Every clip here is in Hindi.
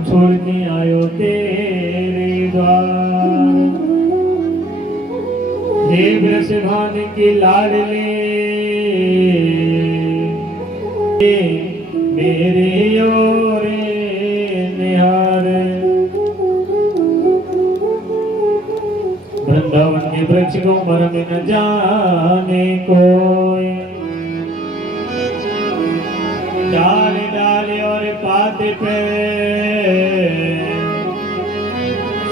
छोड़ के आयो तेरे द्वार। हे वृषभान के लाडले मेरे ओरे निहार। वृंदावन के वृक्ष को मर्म न जाने कोई। डाल डाल और पाते पे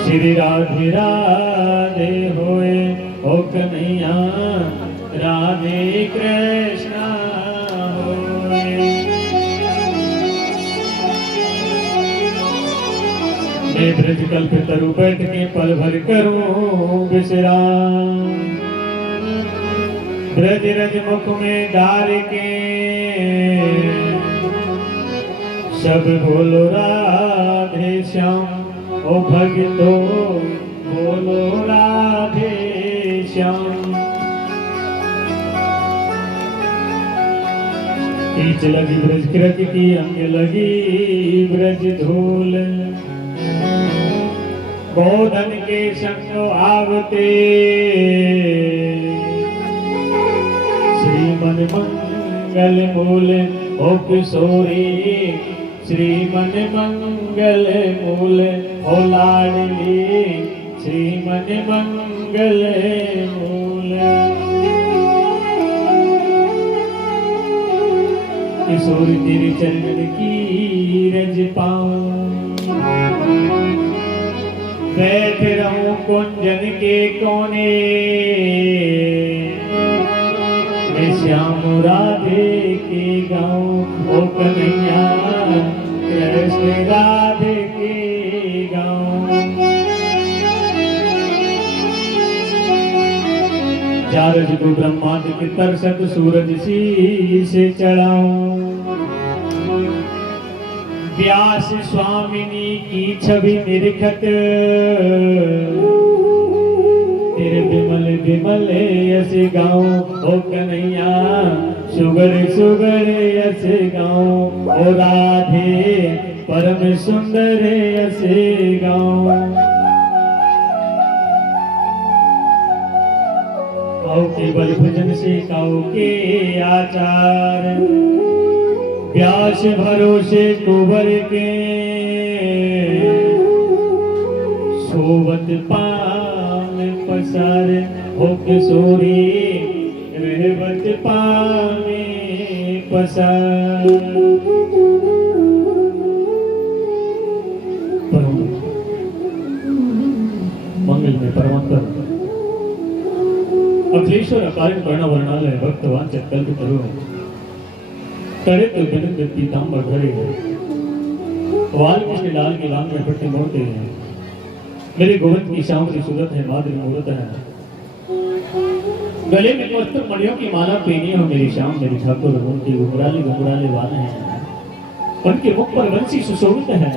श्री राधे राधे होए। ओ कन्हैया राधे कृष्णा होए। मैं ब्रज कल्प तरु बैठ के पल भर करूं विश्राम। ब्रज रज मुख में डाल के सब बोलो राधे श्याम। ओ भगतो बोलो राधे श्याम। कीच लगी ब्रज कृत की अंग लगी ब्रज धूल। गोधन के संग आवते श्रीमन मंगल मूल। ओ किशोरी श्रीमन मंगल मूल। ओ लाडली श्रीमन मंगल मूल। किशोरी तेरे चरण की रज पाऊं। बैठ रहूं कुंजन के कोने। मैं श्याम राधे के गाऊं। ओ कन्हैया कृष्ण राधे के गाऊं। चारज को ब्रह्मांड के तरसत सूरज सी से चढ़ाऊं। व्यास स्वामिनी की छवि निरखत तेरे विमल विमल यस गाऊं। ओ कन्हैया सुगर सुगर यस गाऊं। ओ राधे परम सुंदर यस गाऊं। काऊ केवल भजन से काऊ के आचार। व्यास भरोसे कुंवर के सोवत पान पसार। हो किशोरी रहवत पाने पसार। मंगल में परमात्मा अखिलेश्वर अकारण कर्ण वर्णालय भक्तवान चक्कल्प करो। करे तो गणित पीताम्बर धरे। वाल्मीकि लाल के लाल में पट्टे मोड़ते हैं। मेरे गोविंद की श्याम की सूरत है माधुरी मूरत है। गले में मस्तक मणियों की माला पहनी हो मेरी श्याम मेरी ठाकुर। उनकी घुंघराले घुंघराले वाल हैं। उनके मुख पर बंसी सुशोभित है।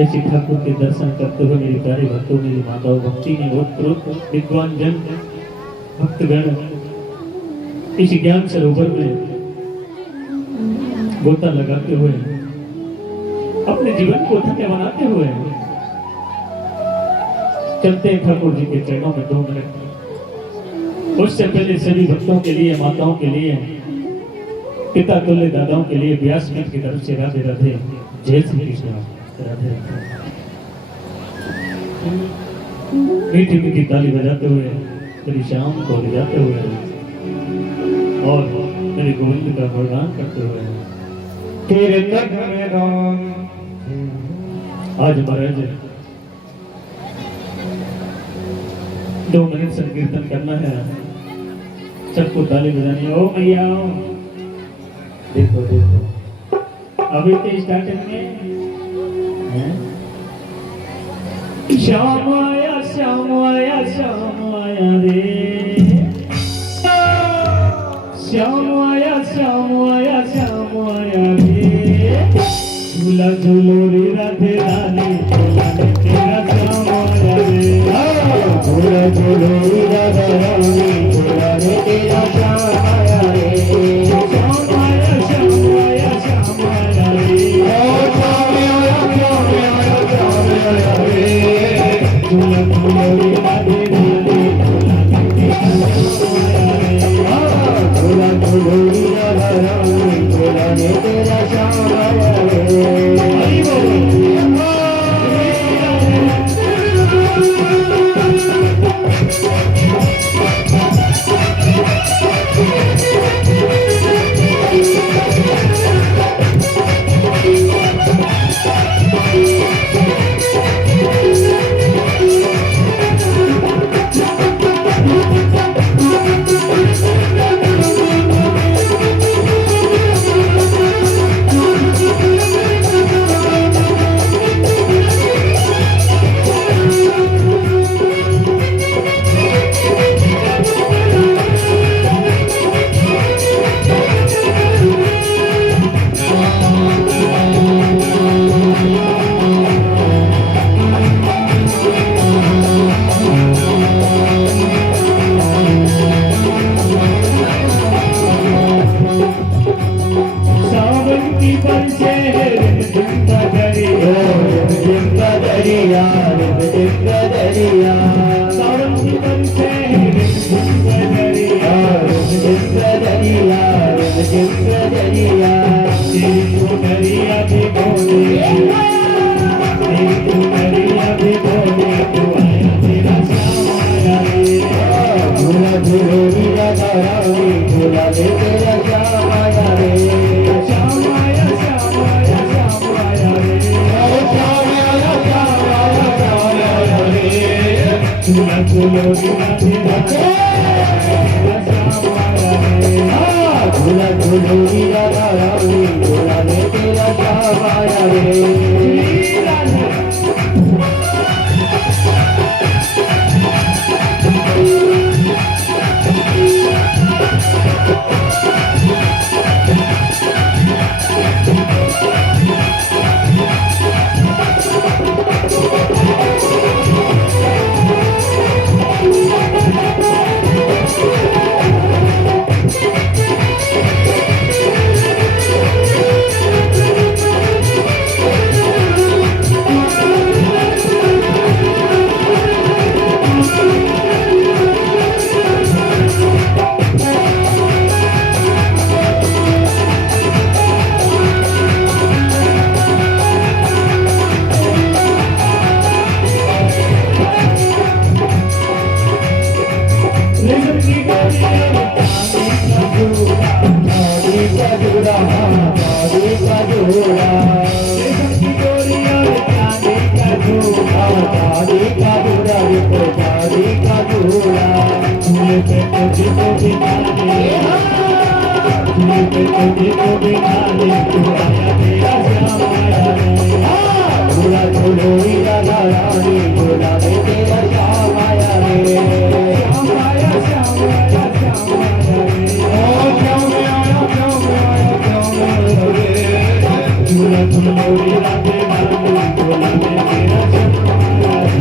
ऐसी ठाकुर के दर्शन करते हुए मेरी प्यारे भक्तों मेरी माताओं भक्ति में ओतप्रोत विद्वान जन भक्तगण इस ज्ञान सरोवर में गोता लगाते हुए अपने जीवन को धन्य बनाते हुए चलते हैं ठाकुर जी के चरणों में 2 मिनट। उससे पहले सभी भक्तों के लिए माताओं के लिए पिता तुल्य दादाओं के लिए व्यासपीठ की तरफ से राधे राधे जय श्री कृष्ण राधे राधे। मीठी मीठी ताली बजाते हुए मेरी श्याम को ले जाते हुए और मेरे गोविंद का गुणगान करते हुए तेरे तक में राम। आज महाराज 2 मिनट संकीर्तन करना है। सबको ताली बजानी है। ओ मैया देखो देखो अभी तो स्टार्टिंग में श्याम आया श्याम आया श्याम आया रे। श्याम आया श्याम आया श्याम आया रे। झूला झूलो रे राधे रानी झूला में तेरा श्याम आया रे। झूला झूलो रे राधे रानी झूला में तेरा श्याम आया रे। श्याम आया श्याम आया श्याम आया रे। की बरसे रिमझिम बदरिया रिमझिम बदरिया रिमझिम बदरिया सावन की बरसे रिमझिम बदरिया रिमझिम बदरिया रिमझिम बदरिया तेरी चुनरिया भी बोले तेरी चुनरिया भी बोले तू आया तेरा श्याम आया रे झूला झूलोरी राधा रानी झूला दे तेरा श्याम आया रे श्याम आया श्याम आया श्याम आया रे श्याम आया श्याम आया श्याम आया रे झूला झूलोरी राधे राधे श्याम आया रे झूला झूलोरी राधा रानी झूला दे तेरा श्याम आया रे श्री राधे रेशम की गोलियां दादी का झूला दादी का झूला रेशम की गोलियां चांदी का झूला दादी का झूला देखो दादी का झूला झूले पे तुझको बिठाने झूले पे तुझको बिठाने तू आया तेरा श्याम आया रे झूला झूलोरी राधा रानी झूला दे तेरा श्याम आया रे श्याम आया श्याम आया श्याम आया रे श्याम आया श्याम आया श्याम आया रे झूला झूलोरी राधे राधे झूला में तेरा श्याम आया रे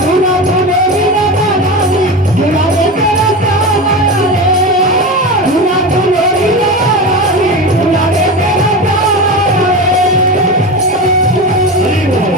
झूला झूलोरी राधा रानी झूला दे तेरा श्याम आया रे झूला झूलोरी राधा रानी झूला दे तेरा श्याम आया रे हरि बोल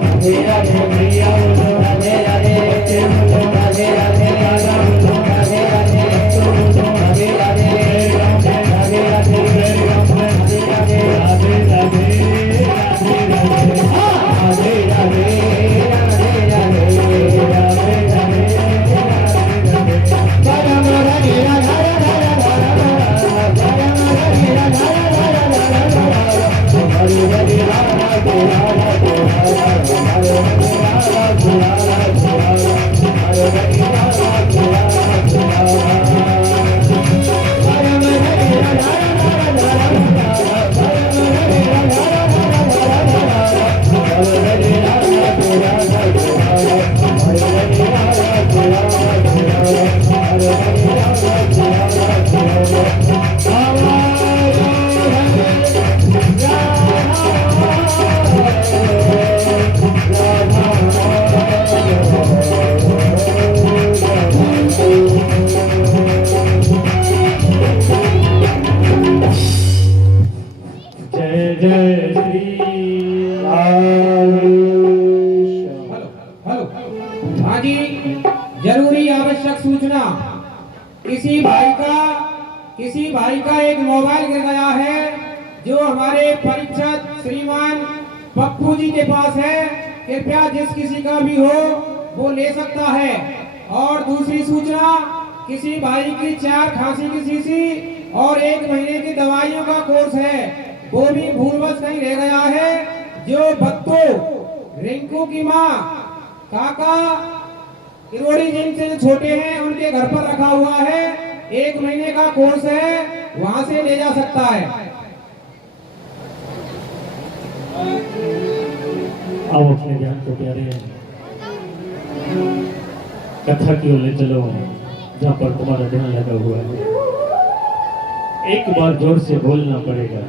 राधे राधे मैया बोलो राधे राधे बच्चे बोलो राधे राधे राजा बोलो राधे राधे बोलो राधे राधे राधे राधे राधे राधे राधे राधे राधे जरूरी आवश्यक सूचना, किसी भाई का एक मोबाइल गिर गया है जो हमारे परीक्षक श्रीमान पप्पू जी के पास है। कृपया जिस किसी का भी हो वो ले सकता है। और दूसरी सूचना, किसी भाई की 4 खांसी की शीशी और 1 महीने की दवाइयों का कोर्स है, वो भी भूलवश कहीं रह गया है। जो बत्तू रिंकू की माँ काका किरोड़ी जिनसे छोटे हैं उनके घर पर रखा हुआ है। 1 महीने का कोर्स है, वहां से ले जा सकता है। आओ अपने ध्यान को प्यारे कथा की ओर ले चलो, जहाँ पर तुम्हारा ध्यान लगा हुआ है। एक बार जोर से बोलना पड़ेगा,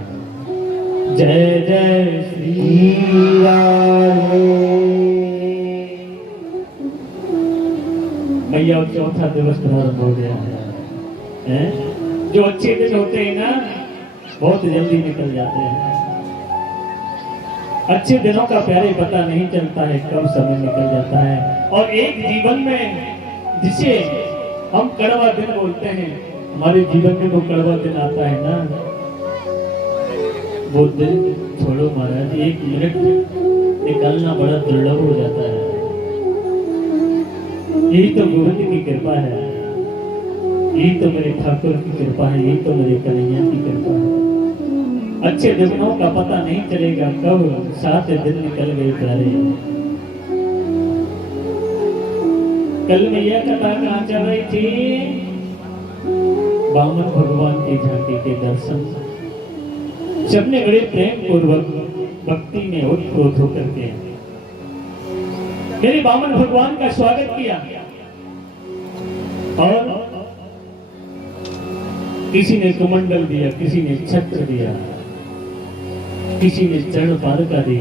जय जय श्री राम। मैया चौथा दिवस प्रारंभ हो गया है। जो अच्छे दिन होते हैं ना बहुत जल्दी निकल जाते हैं। अच्छे दिनों का प्यारे पता नहीं चलता है कब समय निकल जाता है। और एक जीवन में जिसे हम कड़वा दिन बोलते हैं, हमारे जीवन में वो कड़वा दिन आता है ना, वो दिन छोड़ो महाराज, 1 मिनट निकालना बड़ा दुर्लभ हो जाता है। यही तो गुरु जी की कृपा है, यही तो मेरे ठाकुर की कृपा है, यही तो मेरे कन्हैया की कृपा है। अच्छे दिनों का पता नहीं चलेगा कब 7 दिन निकल गए प्यारे। कल मैया कथा कहाँ चल रही थी? बामन भगवान की झांकी के दर्शन। सबने बड़े प्रेम पूर्वक भक्ति में ओतप्रोत होकर के मेरे बामन भगवान का स्वागत किया। और किसी ने कमंडल दिया, किसी ने छत्र दिया, किसी ने चरण पादुका दी।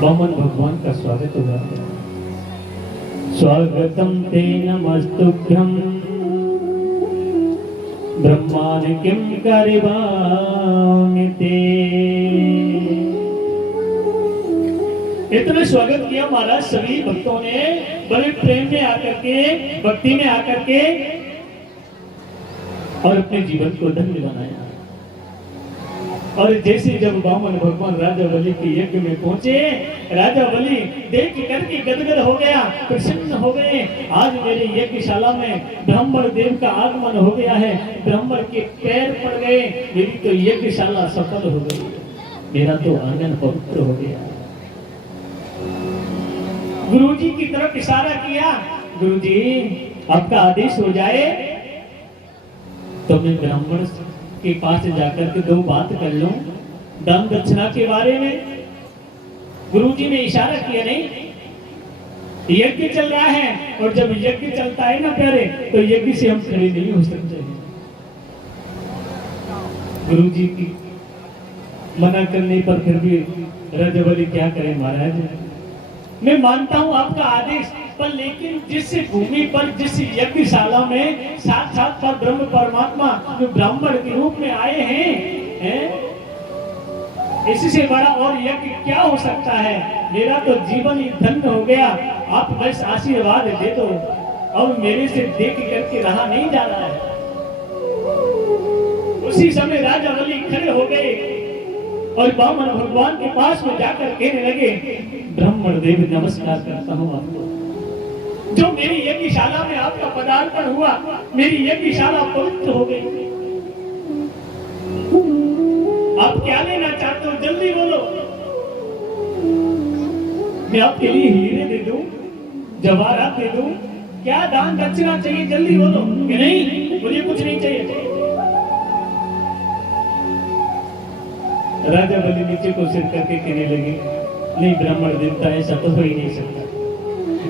बामन भगवान का स्वागत हुआ। स्वागतम ते नमस्तुभ्यं ब्रह्माण किं करिवामि ते। इतना स्वागत किया महाराज सभी भक्तों ने बड़े प्रेम में आकर के, भक्ति में आकर के, और अपने जीवन को धन्य बनाया। और जैसे जब बामन भगवान राजा बलि के यज्ञ में पहुंचे, राजा बलि देख करके गदगद हो गया, प्रसन्न हो गए। आज मेरे यज्ञशाला में ब्राह्मण देव का आगमन हो गया है, ब्राह्मण के पैर पड़ गए, मेरी तो यज्ञशाला सफल हो गई, मेरा तो आंगन पवित्र हो गया। गुरुजी की तरफ इशारा किया, गुरुजी आपका आदेश हो जाए तो मैं ब्राह्मण के पास जाकर के 2 बात कर लूं दान दक्षिणा के बारे में। गुरुजी ने इशारा किया, नहीं यज्ञ चल रहा है, और जब यज्ञ चलता है ना प्यारे तो यज्ञ से हम खड़े नहीं हो सकते। गुरुजी की मना करने पर फिर भी राजा बलि क्या करे महाराज, मैं मानता हूं आपका आदेश, पर लेकिन जिस भूमि पर, जिस यज्ञशाला में साक्षात पर ब्रह्म परमात्मा जो ब्राह्मण के रूप में आए हैं, इससे बड़ा और यज्ञ क्या हो सकता है? मेरा तो जीवन ही धन्य हो गया। आप बस आशीर्वाद दे दो। और मेरे से देख करके रहा नहीं जा रहा है। उसी समय राजा बलि खड़े हो गए और वामन भगवान के पास में जाकर कहने लगे, ब्राह्मण देव नमस्कार करता हूँ आपको। जो मेरी यज्ञशाला में आपका पदार्पण हुआ, मेरी यज्ञशाला पवित्र हो गई। आप क्या लेना चाहते हो? जल्दी बोलो। मैं आपके लिए हीरे दे दूं, जवाहरात दे दूं, क्या दान दक्षिणा चाहिए? जल्दी बोलो। कि नहीं, मुझे कुछ नहीं चाहिए। राजा बलि नीचे को सिर करके कहने लगे, नहीं ब्राह्मण देवता, ऐसा तो हो ही नहीं सकता।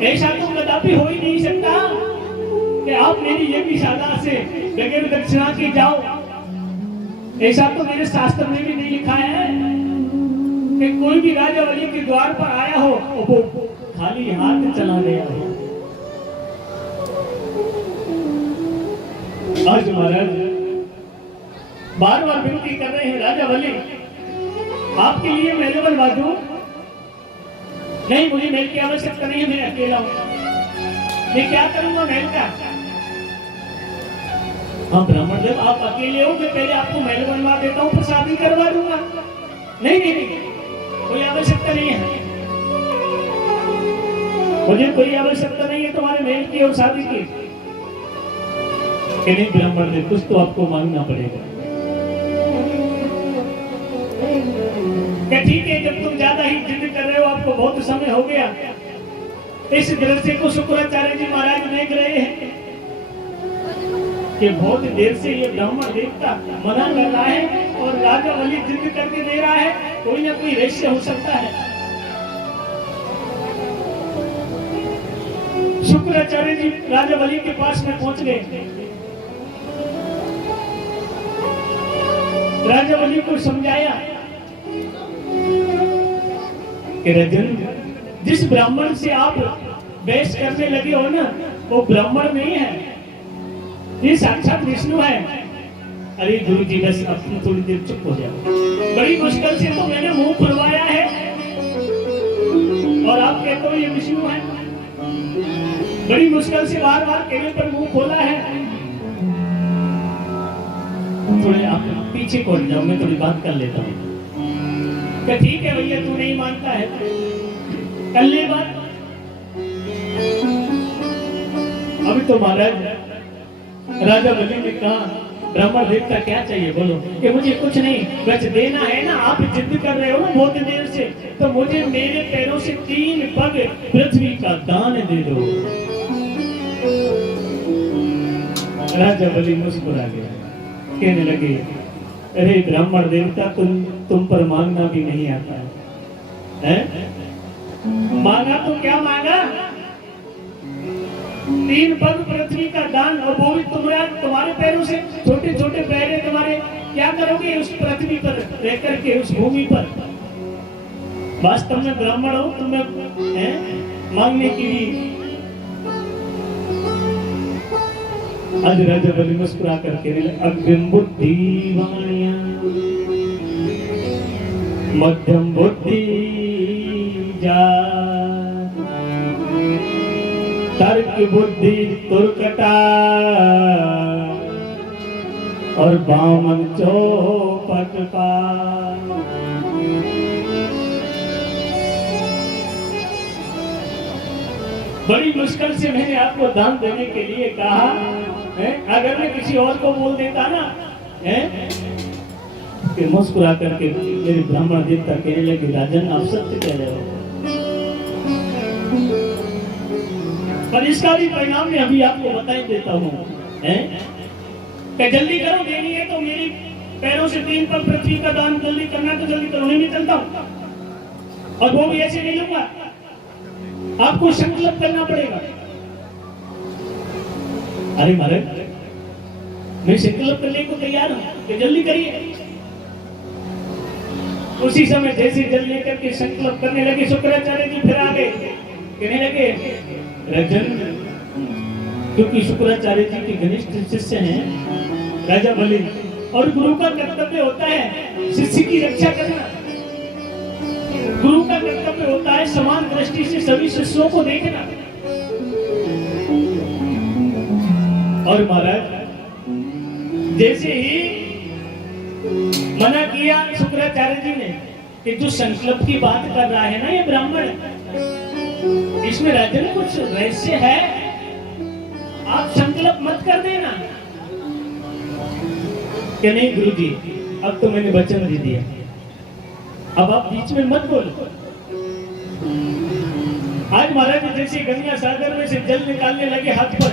ऐसा तो कदापि हो ही नहीं सकता कि आप मेरी यज्ञशाला से बगैर दक्षिणा के जाओ। ऐसा तो मेरे शास्त्र में भी नहीं लिखा है कि कोई भी राजा बलि के द्वार पर आया हो और वो खाली हाथ चला गया हो। आज महाराज बार बार विनती कर रहे हैं, राजा बलि आपके लिए महल बनवा दूं? नहीं, मुझे महल की आवश्यकता नहीं है, मैं अकेला हूं। मैं क्या करूंगा महल का? हाँ ब्राह्मण देव, आप अकेले हो, मैं पहले आपको महल बनवा देता हूँ, फिर शादी करवा दूंगा। नहीं नहीं नहीं, कोई आवश्यकता नहीं है, मुझे कोई आवश्यकता नहीं है तुम्हारे महल की और शादी की। नहीं ब्राह्मण देव, कुछ तो आपको मांगना पड़ेगा। क्या ठीक है, जब तुम ज्यादा ही जिद कर रहे हो, आपको बहुत समय हो गया, इस दृश्य को शुक्राचार्य जी महाराज देख रहे हैं कि बहुत देर से ये ब्राह्मण देवता मना कर रहा है और राजा बलि जिद करके दे रहा है, कोई ना कोई रहस्य हो सकता है। शुक्राचार्य जी राजा बलि के पास में पहुंच गए। राजा बलि को समझाया कि राजन, जिस ब्राह्मण से आप बहस करने लगे हो ना, वो ब्राह्मण नहीं है, ये साक्षात विष्णु है। अरे गुरु जी बस अब तुम थोड़ी देर चुप हो जाओ, बड़ी मुश्किल से तो मैंने मुंह खुलवाया है और आप कहते हो ये विष्णु है। बड़ी मुश्किल से बार बार कहने पर मुंह खोला है। थोड़े आप पीछे को जाओ, मैं थोड़ी बात कर लेता हूँ। क्या ठीक है भैया, तू नहीं मानता है, कर ले बात। अभी तो महाराज राजा बलि ने कहा, ब्राह्मण देवता क्या चाहिए बोलो? कि मुझे कुछ नहीं, बस देना है ना, आप जिद कर रहे हो ना बहुत देर से, तो मुझे मेरे पैरों से 3 पग पृथ्वी का दान दे दो। राजा बलि मुस्कुरा गया, कहने लगे, अरे ब्राह्मण देवता, तुम पर मांगना भी नहीं आता है? मांगा तो क्या मांगा? 3 पग पृथ्वी का दान, और वो भी तुम्हारे पैरों से, छोटे छोटे पैर हैं तुम्हारे, क्या करोगे उस पृथ्वी पर रह करके, उस भूमि पर? वास्तव में ब्राह्मण हो तुम्हें मांगने के लिए? आज राजा बलि मुस्कुरा करके अग्रिम बुद्धि वाणिया मध्यम बुद्धि जा, तर्क बुद्धि तुर्कटा और बामन चौपट पा। बड़ी मुश्किल से मैंने आपको दान देने के लिए कहा है। अगर मैं किसी और को बोल देता ना है, कि मुस्कुरा करके मेरे ब्राह्मण देवता कहने लगे, राजन आप सत्य कह रहे हो, पर इसका भी परिणाम मैं अभी आपको बता ही देता हूँ। जल्दी करो, देनी है तो मेरी पैरों से 3 पग पृथ्वी का दान जल्दी करना, तो जल्दी करो, नहीं चलता हूँ, और वो भी ऐसे नहीं लूंगा, आपको संकल्प करना पड़ेगा। अरे महाराज, मैं संकल्प करने को तैयार हूं, तो जल्दी करिए। उसी समय जैसे जल लेकर के संकल्प करने लगे, शुक्राचार्य जी फिर आ गए, कहने लगे, राजन, क्योंकि शुक्राचार्य जी के घनिष्ठ शिष्य हैं राजा बलि, और गुरु का कर्तव्य होता है शिष्य की रक्षा करना। गुरु का कर्तव्य होता है समान दृष्टि से सभी शिष्यों को देखना। और महाराज जैसे ही मना किया शुक्राचार्य जी ने कि जो संकल्प की बात कर रहा है ना ये ब्राह्मण, इसमें राजन कुछ रहस्य है, आप संकल्प मत कर देना। कि नहीं गुरु जी, अब तो मैंने वचन दे दिया, अब आप बीच में मत बोलो। आज महाराज जैसे गंगा सागर में से जल निकालने लगे हाथ पर,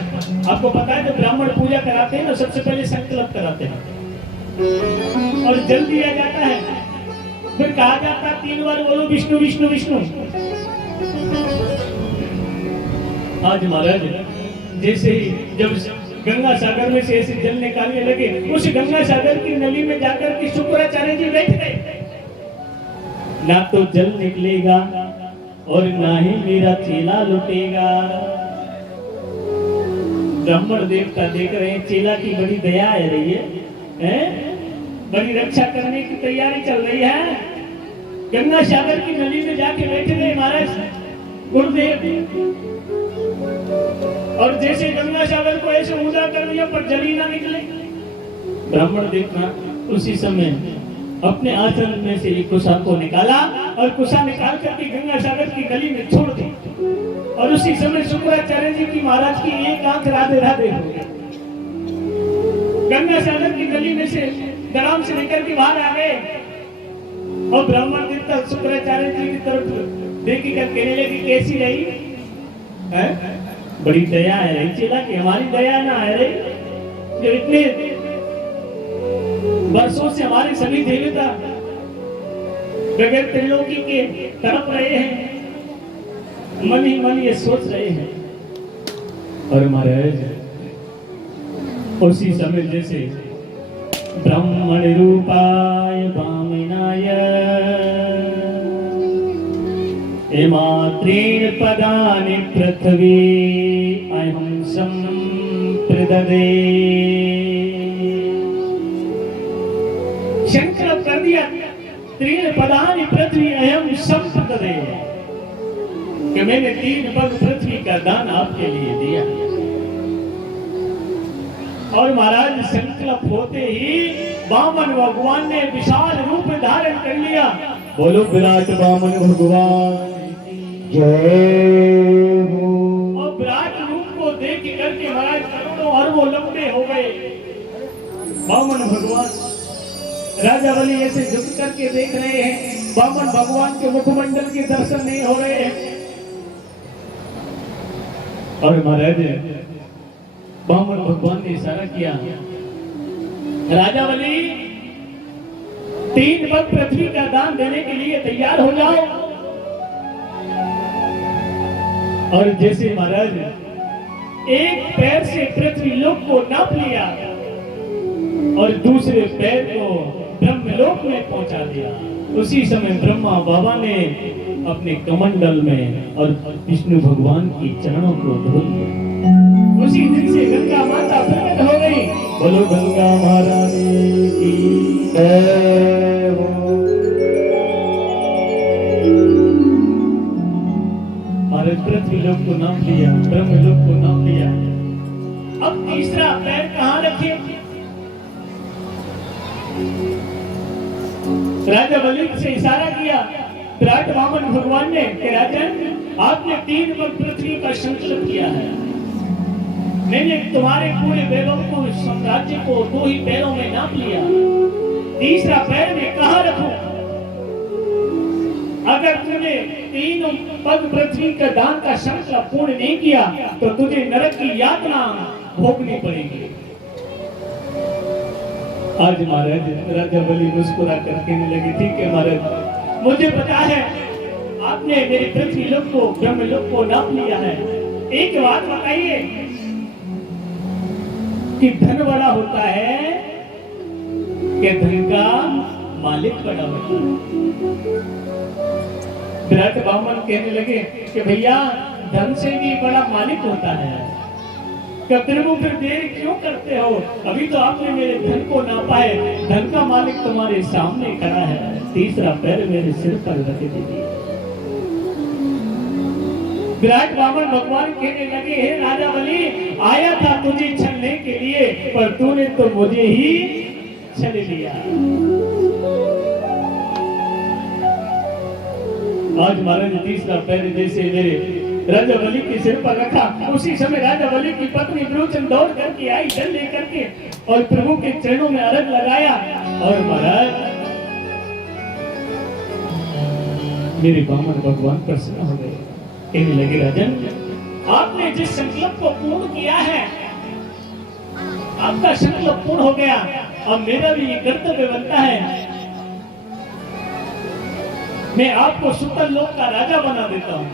आपको पता है जब ब्राह्मण पूजा कराते हैं ना सबसे पहले संकल्प कराते हैं और जल दिया जाता है, फिर कहा जाता है 3 बार बोलो विष्णु विष्णु विष्णु। आज महाराज जैसे ही जब गंगा सागर में से ऐसे जल निकालने लगे, उस गंगा सागर की नली में जाकर के शुक्राचार्य जी बैठ गए। ना तो जल निकलेगा और ना ही मेरा चेला लुटेगा। ब्राह्मण देवता देख रहे हैं चेला की बड़ी दया आ रही है, बड़ी रक्षा करने की तैयारी चल रही है। गंगा सागर की नदी में जाके बैठे गए महाराज गुरुदेव, और जैसे गंगा सागर को ऐसे ऊंधा कर दिया पर जल ही ना निकले। ब्राह्मण देखना उसी समय अपने आचरण में से एक कुशा को निकाला और कुशा निकाल करके गंगा सागर की गली में छोड़ दी, और उसी समय शुक्राचार्य जी की महाराज की एक आंख राधे राधे हो गई। गंगा सागर की गली में से दराम से निकल के बाहर आ गए और ब्राह्मण देवता शुक्राचार्य जी की तरफ देखी कर कहने लगी कैसी रही है? बड़ी दया है रही चेला की, हमारी दया ना है रही जो इतने वर्षों से हमारे सभी देवता बगैर त्रिलोकी के तड़प रहे हैं, मन ही मन ये सोच रहे हैं। और महाराज उसी समय जैसे ब्राह्मण रूपाय वामनाय एमात्रेण पदानि पृथ्वी अहं संप्रददे। शंकर कर दिया 3 पदानि पृथ्वी अहं संप्रददे, कि मैंने 3 पद पृथ्वी का दान आपके लिए दिया। और महाराज संकल्प होते ही वामन भगवान ने विशाल रूप धारण कर लिया। बोलो विराट वामन भगवान जय हो। और विराट रूप को देख करके महाराज करोड़ों अरबों लंबे हो गए वामन भगवान। राजा बलि ऐसे झुक करके देख रहे हैं, वामन भगवान के मुखमंडल के दर्शन नहीं हो रहे हैं। और महाराज वामन भगवान ने इशारा किया, राजा बलि 3 पद पृथ्वी का दान देने के लिए तैयार हो जाओ। और जैसे महाराज एक पैर से पृथ्वी लोक को नाप लिया और दूसरे पैर को ब्रह्मलोक में पहुंचा दिया, उसी समय ब्रह्मा बाबा ने अपने कमंडल में और विष्णु भगवान की चरणों को धो लिया। उसी दिन से गंगा माता प्रकट हो गई। बोलो गंगा महारानी की जय हो। और पृथ्वी लोक को नाम लिया, ब्रह्मलोक को नाम लिया। अब तीसरा पैर कहाँ रखे? राजा बलि से इशारा किया विराट वामन भगवान ने कि राजन आपने 3 पद पृथ्वी का संकल्प किया है, मैंने तुम्हारे पूरे वैभव को साम्राज्य को 2 ही पैरों में नाप लिया, तीसरा पैर में कहाँ रखूं? अगर तूने 3 पद पृथ्वी का दान का संकल्प पूर्ण नहीं किया तो तुझे नरक की यातना भोगनी पड़ेगी। आज महाराज राजा बलि मुस्कुरा कर कहने लगे, ठीक है महाराज, मुझे पता है आपने मेरे पृथ्वी लोक को ब्रह्मलोक को नाप लिया है। एक बात बताइए कि धन बड़ा होता है कि धन का मालिक बड़ा होता है? विराट वामन कहने लगे कि भैया धन से भी बड़ा मालिक होता है, प्रभु फिर देर क्यों करते हो? अभी तो आपने मेरे धन को नापा है, धन का मालिक तुम्हारे सामने खड़ा है, तीसरा पैर मेरे सिर पर रख दीजिए। विराट वामन भगवान कहने लगे, हे राजा बलि, आया था तुझे छलने के लिए, पर तूने तो मुझे ही छल लिया। आज महाराज ने तीसरा पैर जैसे मेरे राजा बलि के सिर पर रखा, उसी समय राजा बलि की पत्नी द्रुचन दौड़ करके आई जल लेकर के और प्रभु के चरणों में अर्घ लगाया। और महाराज मेरे वामन भगवान प्रसन्न हो गए, कहने लगे, राजन, आपने जिस संकल्प को पूर्ण किया है, आपका संकल्प पूर्ण हो गया। अब मेरा भी ये कर्तव्य बनता है, मैं आपको सुतल लोक का राजा बना देता हूं,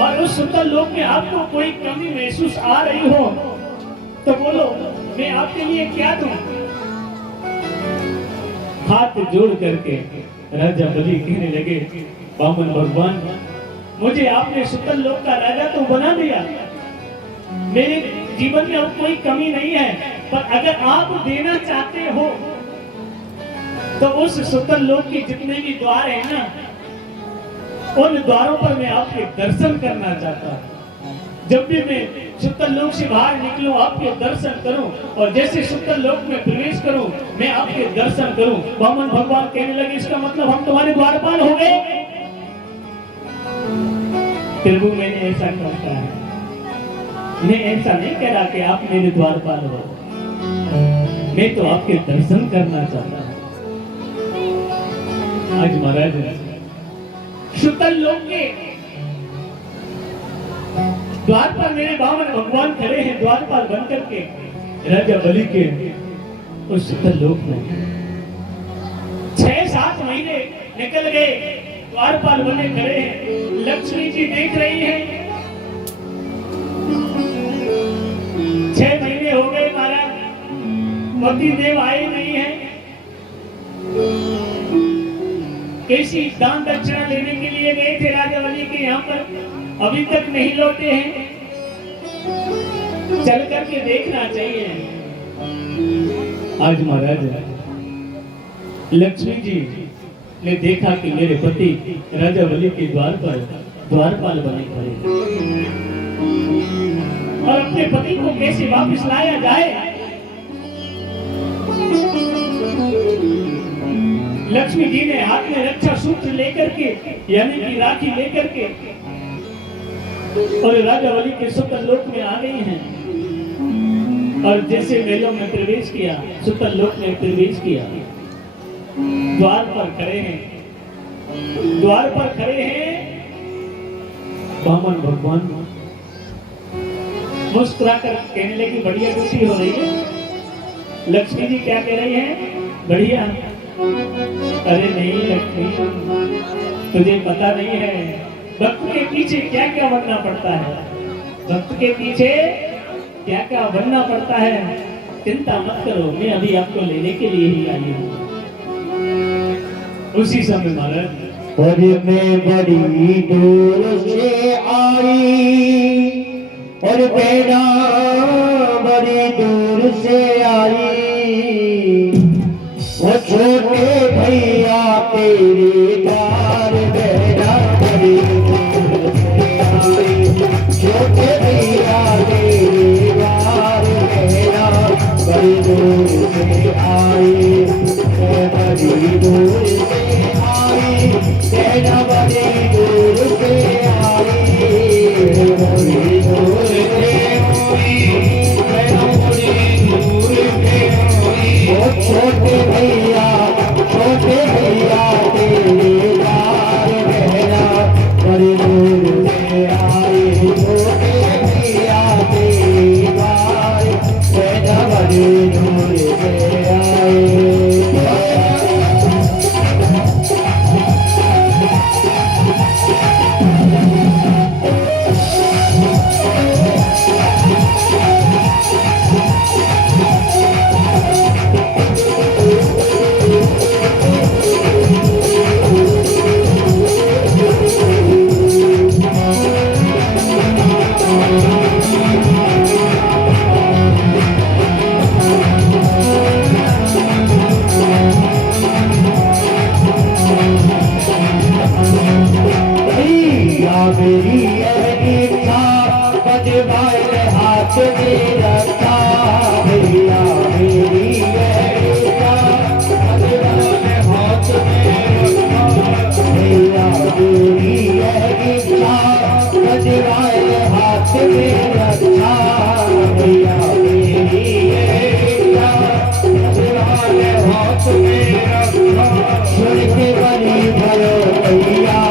और उस सुतल लोक में आपको कोई कमी महसूस आ रही हो तो बोलो, मैं आपके लिए क्या दूं। हाथ जोड़ करके राजा बलि कहने लगे, वामन भगवान, मुझे आपने सुतल लोक का राजा तो बना दिया, मेरे जीवन में अब कोई कमी नहीं है, पर अगर आप देना चाहते हो तो उस सुतल लोक के जितने भी द्वार हैं ना, उन द्वारों पर मैं आपके दर्शन करना चाहता हूं। जब भी मैं सुतल लोक से बाहर निकलूं, आपके दर्शन करूं, और जैसे सुतल लोक में प्रवेश करूं, मैं आपके दर्शन करूं। वामन भगवान कहने लगे, इसका मतलब हम तुम्हारे द्वारपाल हो गए। प्रभु, मैंने ऐसा क्यों कहा है? मैं ऐसा नहीं कह रहा कि आप मेरे द्वारपाल हो, मैं तो आपके दर्शन करना चाहता हूं। आज महाराज सुतल लोक के द्वार पर मेरे वामन भगवान खड़े हैं, द्वारपाल बनकर के राजा बलि के उस सुतल लोक में 6-7 महीने निकल गए, द्वारपाल बने खड़े हैं। लक्ष्मी जी देख रही हैं, 6 महीने हो गए महाराज, पति देव आए नहीं है, कैसी दान दक्षिणा लेने के लिए गए थे राजा बलि के यहाँ पर, अभी तक नहीं लौटे हैं, चल करके देखना चाहिए। आज महाराज लक्ष्मी जी ने देखा कि मेरे पति राजा बलि के द्वार पर द्वारपाल बने खड़े, और अपने पति को कैसे वापस लाया जाए। लक्ष्मी जी ने हाथ में रक्षा सूत्र लेकर के, यानी कि राखी लेकर के, और राजा बलि के सुतल लोक में आ गई हैं। और जैसे मेलों में प्रवेश किया, सुतल लोक में प्रवेश किया, द्वार पर खड़े हैं, द्वार पर खड़े हैं वामन भगवान मुस्कुराकर कहने लगी, बढ़िया ड्यूटी हो रही है। लक्ष्मी जी क्या कह रही हैं? बढ़िया। अरे नहीं लक्ष्मी, तुझे पता नहीं है भक्त के पीछे क्या क्या बनना पड़ता है, भक्त के पीछे क्या क्या बनना पड़ता है। चिंता मत करो, मैं अभी आपको लेने के लिए ही आई हूँ। उसी समय महाराज, और मैं बड़ी दूर से आई, और बेटा बड़ी दूर से आई, वो छोटे भैया तेरे द्वार बेटा बड़ी दूर से आई, छोटे भैया तेरे द्वार बेटा बड़ी दूर से आई, बड़ी दूर से आई, बेटा बड़ी दूर से आई, बड़ी दूर से आई, बेटा बड़ी दूर से आई, छोटे भैया तेरे मेरी इच्छा बजवाए हाथ में रखा भैया मेरी इच्छा बजवाए हाथ में रखा भैया मेरी इच्छा बजवाए हाथ में रखा भैया मेरी इच्छा बजवाए हाथ में रखा सुन के बड़ी भरो भैया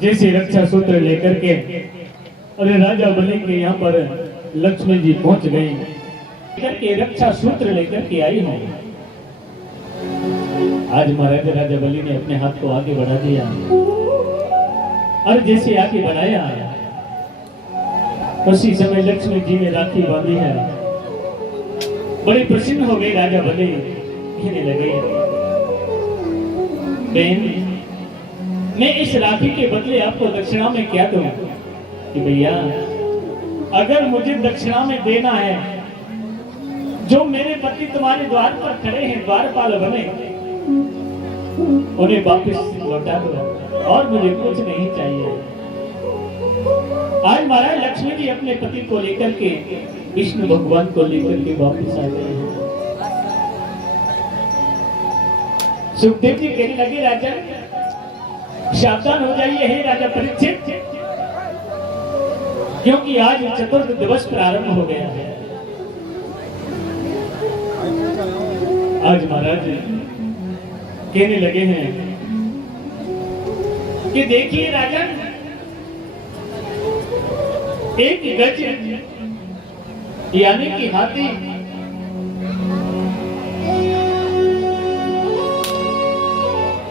जैसे रक्षा सूत्र लेकर के अरे राजा बलि के यहाँ पर लक्ष्मण जी पहुंच गए करके रक्षा सूत्र लेकर के आई हूँ। आज महाराज राजा बलि ने अपने हाथ को आगे बढ़ा दिया और जैसे आगे बढ़ाया उसी समय लक्ष्मण जी ने राखी बांधी है। बड़े प्रसन्न हो गए राजा बलि, कहने लगे बहन मैं इस राखी के बदले आपको दक्षिणा में क्या दूं? कि भैया अगर मुझे दक्षिणा में देना है, जो मेरे पति तुम्हारे द्वार पर खड़े हैं द्वारपाल बने, उन्हें वापस लौटा दो और मुझे कुछ नहीं चाहिए। आज महाराज लक्ष्मी जी अपने पति को लेकर के विष्णु भगवान को लेकर के वापस आ गए हैं। सुखदेव जी कहने लगे राजा सावधान हो जाइए हे राजा परीक्षित, क्योंकि आज चतुर्थ दिवस प्रारंभ हो गया है। आज महाराज कहने लगे हैं कि देखिए राजन, एक गज यानी कि हाथी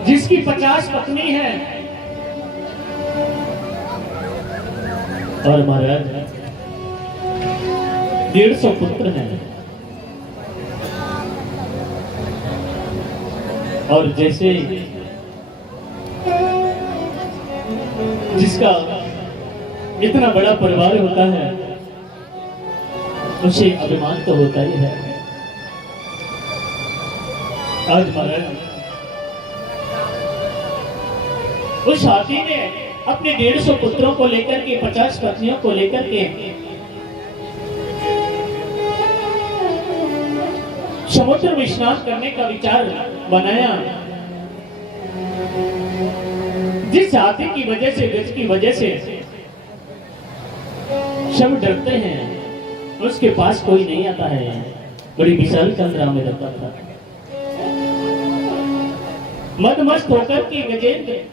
जिसकी 50 पत्नी है और महाराज 150 पुत्र हैं, और जैसे जिसका इतना बड़ा परिवार होता है उसे अभिमान तो होता ही है। आज महाराज उस हाथी ने अपने 150 पुत्रों को लेकर के 50 पत्नियों को लेकर के समुद्र में स्नान करने का विचार बनाया। जिस हाथी की वजह से, गज की वजह से सब डरते हैं, उसके पास कोई नहीं आता है। बड़ी विशाल चंद्रा में रहता था। मदमस्त होकर के गजेंद्र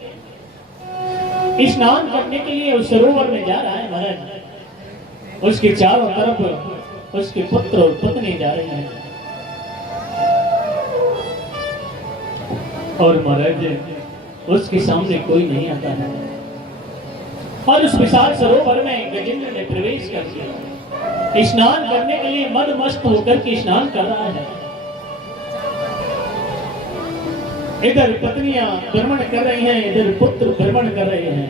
स्नान करने के लिए उस सरोवर में जा रहा है महाराज। उसके चारों तरफ उसके पुत्र और पत्नी जा रहे हैं, और महाराज उसके सामने कोई नहीं आता है। और उस विशाल सरोवर में गजेंद्र ने प्रवेश कर दिया। स्नान करने के लिए मदमस्त होकर के स्नान कर रहा है। इधर पत्नियां भ्रमण कर रही हैं, इधर पुत्र भ्रमण कर रहे हैं।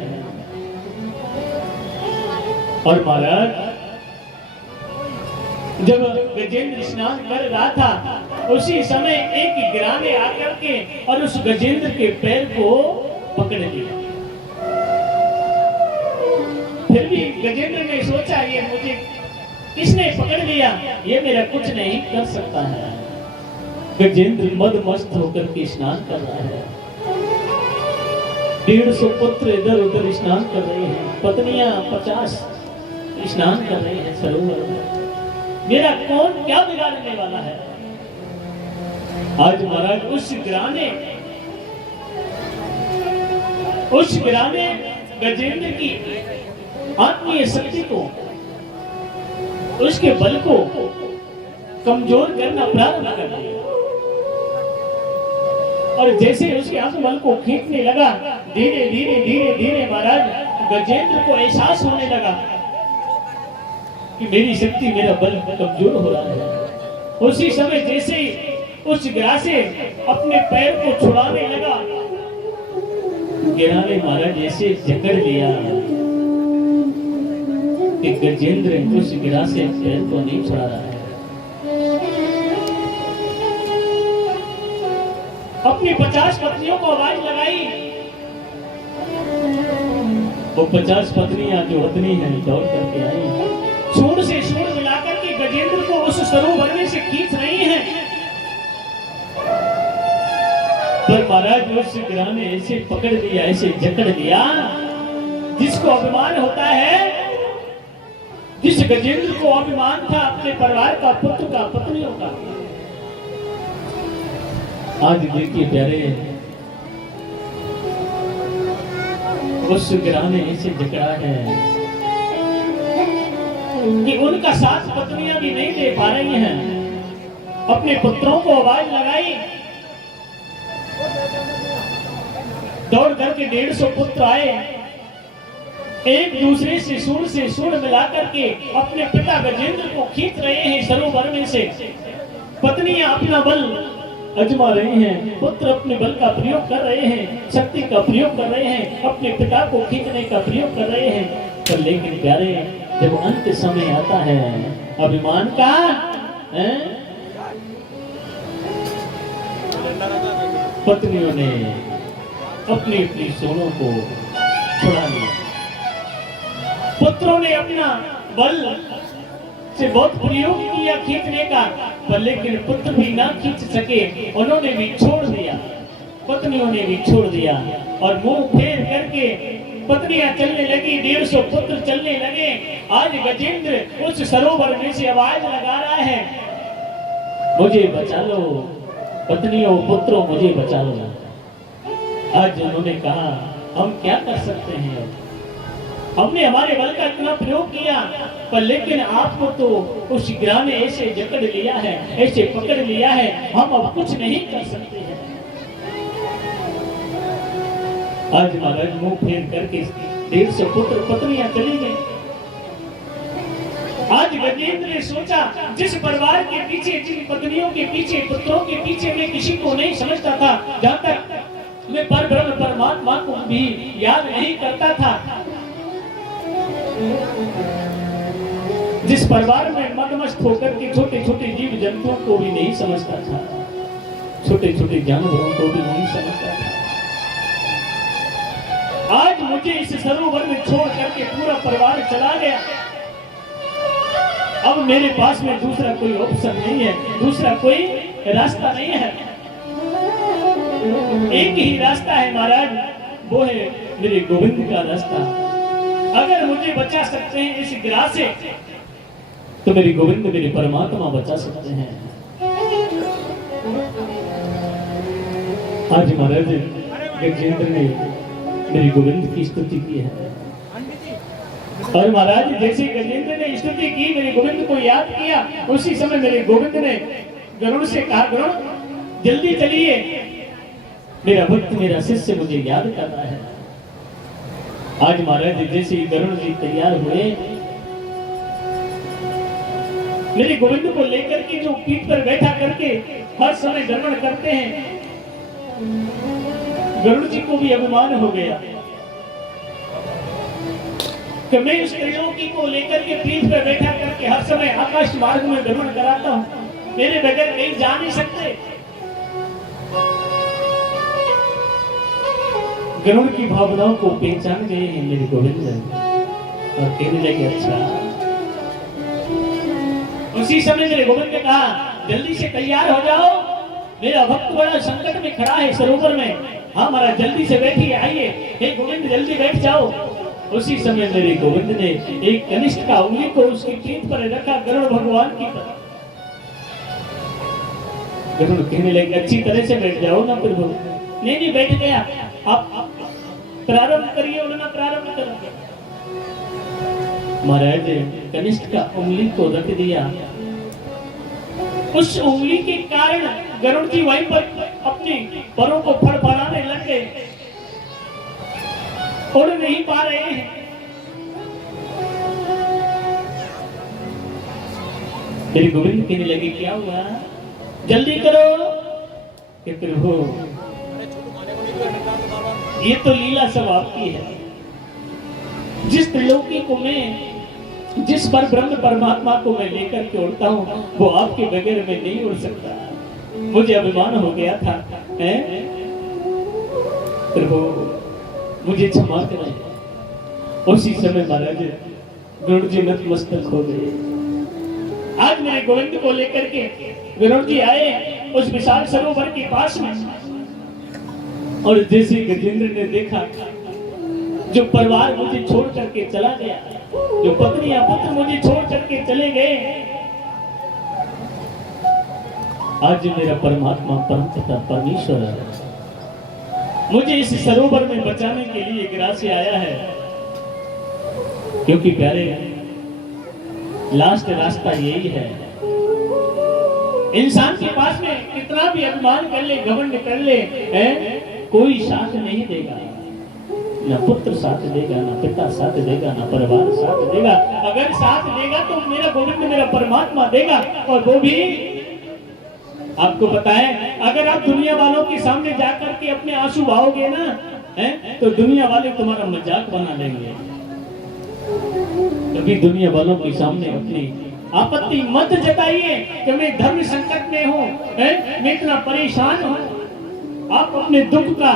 और महाराज जब गजेंद्र स्नान कर रहा था, उसी समय एक गिराने आकर के और उस गजेंद्र के पैर को पकड़ लिया। फिर भी गजेंद्र ने सोचा, ये मुझे किसने पकड़ लिया, ये मेरा कुछ नहीं कर सकता है। गजेंद्र मदमस्त होकर के स्नान कर रहा है। 150 पुत्र इधर उधर स्नान कर रहे हैं, पत्नियां 50 स्नान कर रहे हैं सरोवर में। मेरा कौन क्या बिगाड़ने वाला है। आज महाराज उस गिराने गजेंद्र की आत्मीय शक्ति को, उसके बल को कमजोर करना प्रारंभ कर दिया। और जैसे उसके आंख बल को खींचने लगा, धीरे धीरे धीरे धीरे महाराज गजेंद्र को एहसास होने लगा कि मेरी शक्ति, मेरा बल कमजोर हो रहा है। उसी समय जैसे ही उस गिरा से अपने पैर को छुड़ाने लगा, गिरा ने महाराज ऐसे जकड़ लिया कि गजेंद्र उस गिरा से पैर को नहीं छुड़ा रहा है। अपनी 50 पत्नियों को आवाज लगाई। वो 50 पत्नियां जो पत्नी हैं दौड़ करके आई, सूंड से सूंड मिलाकर के गजेंद्र को उस सरोवर में से खींच रही हैं। पर महाराज उस गिरा ने ऐसे पकड़ लिया, ऐसे जकड़ लिया, जिसको अभिमान होता है, जिस गजेंद्र को अभिमान था अपने परिवार का, पुत्र का, पत्नियों का। आज देखिए प्यारे, उस गिरा ने ऐसे जकड़ा है कि उनका साथ पत्नियां भी नहीं दे पा रही हैं। अपने पुत्रों को आवाज लगाई, दौड़ करके 150 पुत्र आए, एक दूसरे से सूंड मिलाकर के अपने पिता गजेंद्र को खींच रहे हैं सरोवर में से। पत्नियां अपना बल अजमा रहे हैं, पुत्र अपने बल का प्रयोग कर रहे हैं, शक्ति का प्रयोग कर रहे हैं, अपने पिता को खींचने का प्रयोग कर रहे हैं। पर लेकिन प्यारे, जब अंत समय आता है अभिमान का, पत्नियों ने अपनी अपनी सोनों को छुड़ा लिया। पुत्रों ने अपना बल से बहुत प्रयोग किया खींचने का, पर लेकिन पुत्र भी ना खींच सके, उन्होंने भी छोड़ दिया। पत्नियों ने भी छोड़ दिया और मुंह फेर करके पत्नियां चलने लगी, 150 पुत्र चलने लगे। आज गजेंद्र उस सरोवर में से आवाज लगा रहा है, मुझे बचा लो पत्नियों पुत्रों, मुझे बचा लो। आज उन्होंने कहा हम क्या कर सकते हैं, हमने हमारे बल का इतना प्रयोग किया, पर लेकिन आपको तो उस गिरा ने ऐसे जकड़ लिया है, ऐसे पकड़ लिया है, हम अब कुछ नहीं कर सकते हैं। आज महाराज मुंह फेर करके 150 पुत्र पत्नियां चली गई। आज गजेंद्र ने सोचा, जिस परिवार के पीछे, जिन पत्नियों के पीछे, पुत्रों के पीछे मैं किसी को नहीं समझता था, जहां तक मैं परब्रह्म परमात्मा को भी याद नहीं करता था, जिस परिवार में मदमस्त होकर के छोटे छोटे जीव जंतुओं को भी नहीं समझता था, छोटे छोटे जानवरों को भी नहीं समझता था, आज मुझे इस सरोवर में छोड़ करके पूरा परिवार चला गया। अब मेरे पास में दूसरा कोई ऑप्शन नहीं है, दूसरा कोई रास्ता नहीं है, एक ही रास्ता है महाराज, वो है मेरे गोविंद का रास्ता। अगर मुझे बचा सकते हैं इस गिरा से, तो मेरे गोविंद मेरे परमात्मा बचा सकते हैं। आज महाराज गजेंद्र ने मेरे गोविंद की स्तुति की है, और महाराज जैसे गजेंद्र ने स्तुति की, मेरे गोविंद को याद किया, उसी समय मेरे गोविंद ने गरुड़ से कहा, गरुड़ जल्दी चलिए, मेरा भक्त मेरा शिष्य मुझे याद कर रहा है। आज महाराज जैसे गरुड़ जी तैयार हुए, मेरे गोविंद को लेकर के जो पीठ पर बैठा करके हर समय गमन करते हैं, गरुड़ जी को भी अभिमान हो गया कि मैं उस त्रिलोकी को लेकर के पीठ पर बैठा करके हर समय आकाश मार्ग में गमन कराता हूं, मेरे बगैर कहीं जा नहीं सकते। गरुड़ की भावनाओं को पहचान गए हैं मेरे गोविंद, और कहने लगे अच्छा। उसी समय मेरे गोविंद ने कहा, जल्दी से तैयार हो जाओ, मेरा भक्त बड़ा संकट में खड़ा है सरोवर में, हाँ महाराज जल्दी से बैठिए, आइए, हे गोविंद जल्दी बैठ जाओ। उसी समय मेरे गोविंद ने एक कनिष्ठ का उंगली को उसकी पीठ पर रखा, गरुड़ भगवान की तरह। गरुड़ कहने लगे, अच्छी तरह से बैठ जाओ ना प्रभु। नहीं बैठ गया, आप प्रारंभ करिए, उड़ना प्रारंभ करेंगे। महाराज कनिष्ठ का उंगली को रख दिया, उस उंगली के कारण गरुड़ जी वहीं पर अपनी परों को फड़फड़ाने लग गए, उड़ नहीं पा रहे हैं। मेरे गोविंद कहने लगे, क्या हुआ, जल्दी करो। कि प्रभु ये तो लीला सब आपकी है, जिस त्रिलोकी को मैं, जिस पर ब्रह्म परमात्मा को मैं लेकर के उड़ता हूँ, वो आपके बगैर मैं नहीं उड़ सकता। मुझे अभिमान हो गया था, प्रभु मुझे क्षमा करें। उसी समय महाराज गरुड़ जी नतमस्तक हो गए। आज मेरे गोविंद को लेकर के गरुड़ जी आए उस विशाल सरोवर के पास में, और जैसे गजेंद्र ने देखा, जो परिवार मुझे छोड़ करके चला गया, जो पत्नियां पुत्र मुझे छोड़ करके चले गए, आज मेरा परमात्मा परमपिता परमेश्वर है, मुझे इस सरोवर में बचाने के लिए गिरा से आया है। क्योंकि प्यारे लास्ट रास्ता यही है, इंसान के पास में कितना भी अभिमान कर ले, घमंड कर ले, कोई साथ नहीं देगा, ना पुत्र साथ देगा, ना पिता साथ देगा, ना परिवार साथ देगा। अगर साथ देगा तो मेरा गोविंद मेरा परमात्मा देगा, और वो भी आपको पता है, अगर आप दुनिया वालों के सामने जाकर के अपने आंसू बहाओगे ना, तो दुनिया वाले तुम्हारा मजाक बना लेंगे। कभी दुनिया वालों के सामने अपनी आपत्ति मत जताइए कि मैं धर्म संकट में हूँ, मैं इतना परेशान हूँ। आप अपने दुख का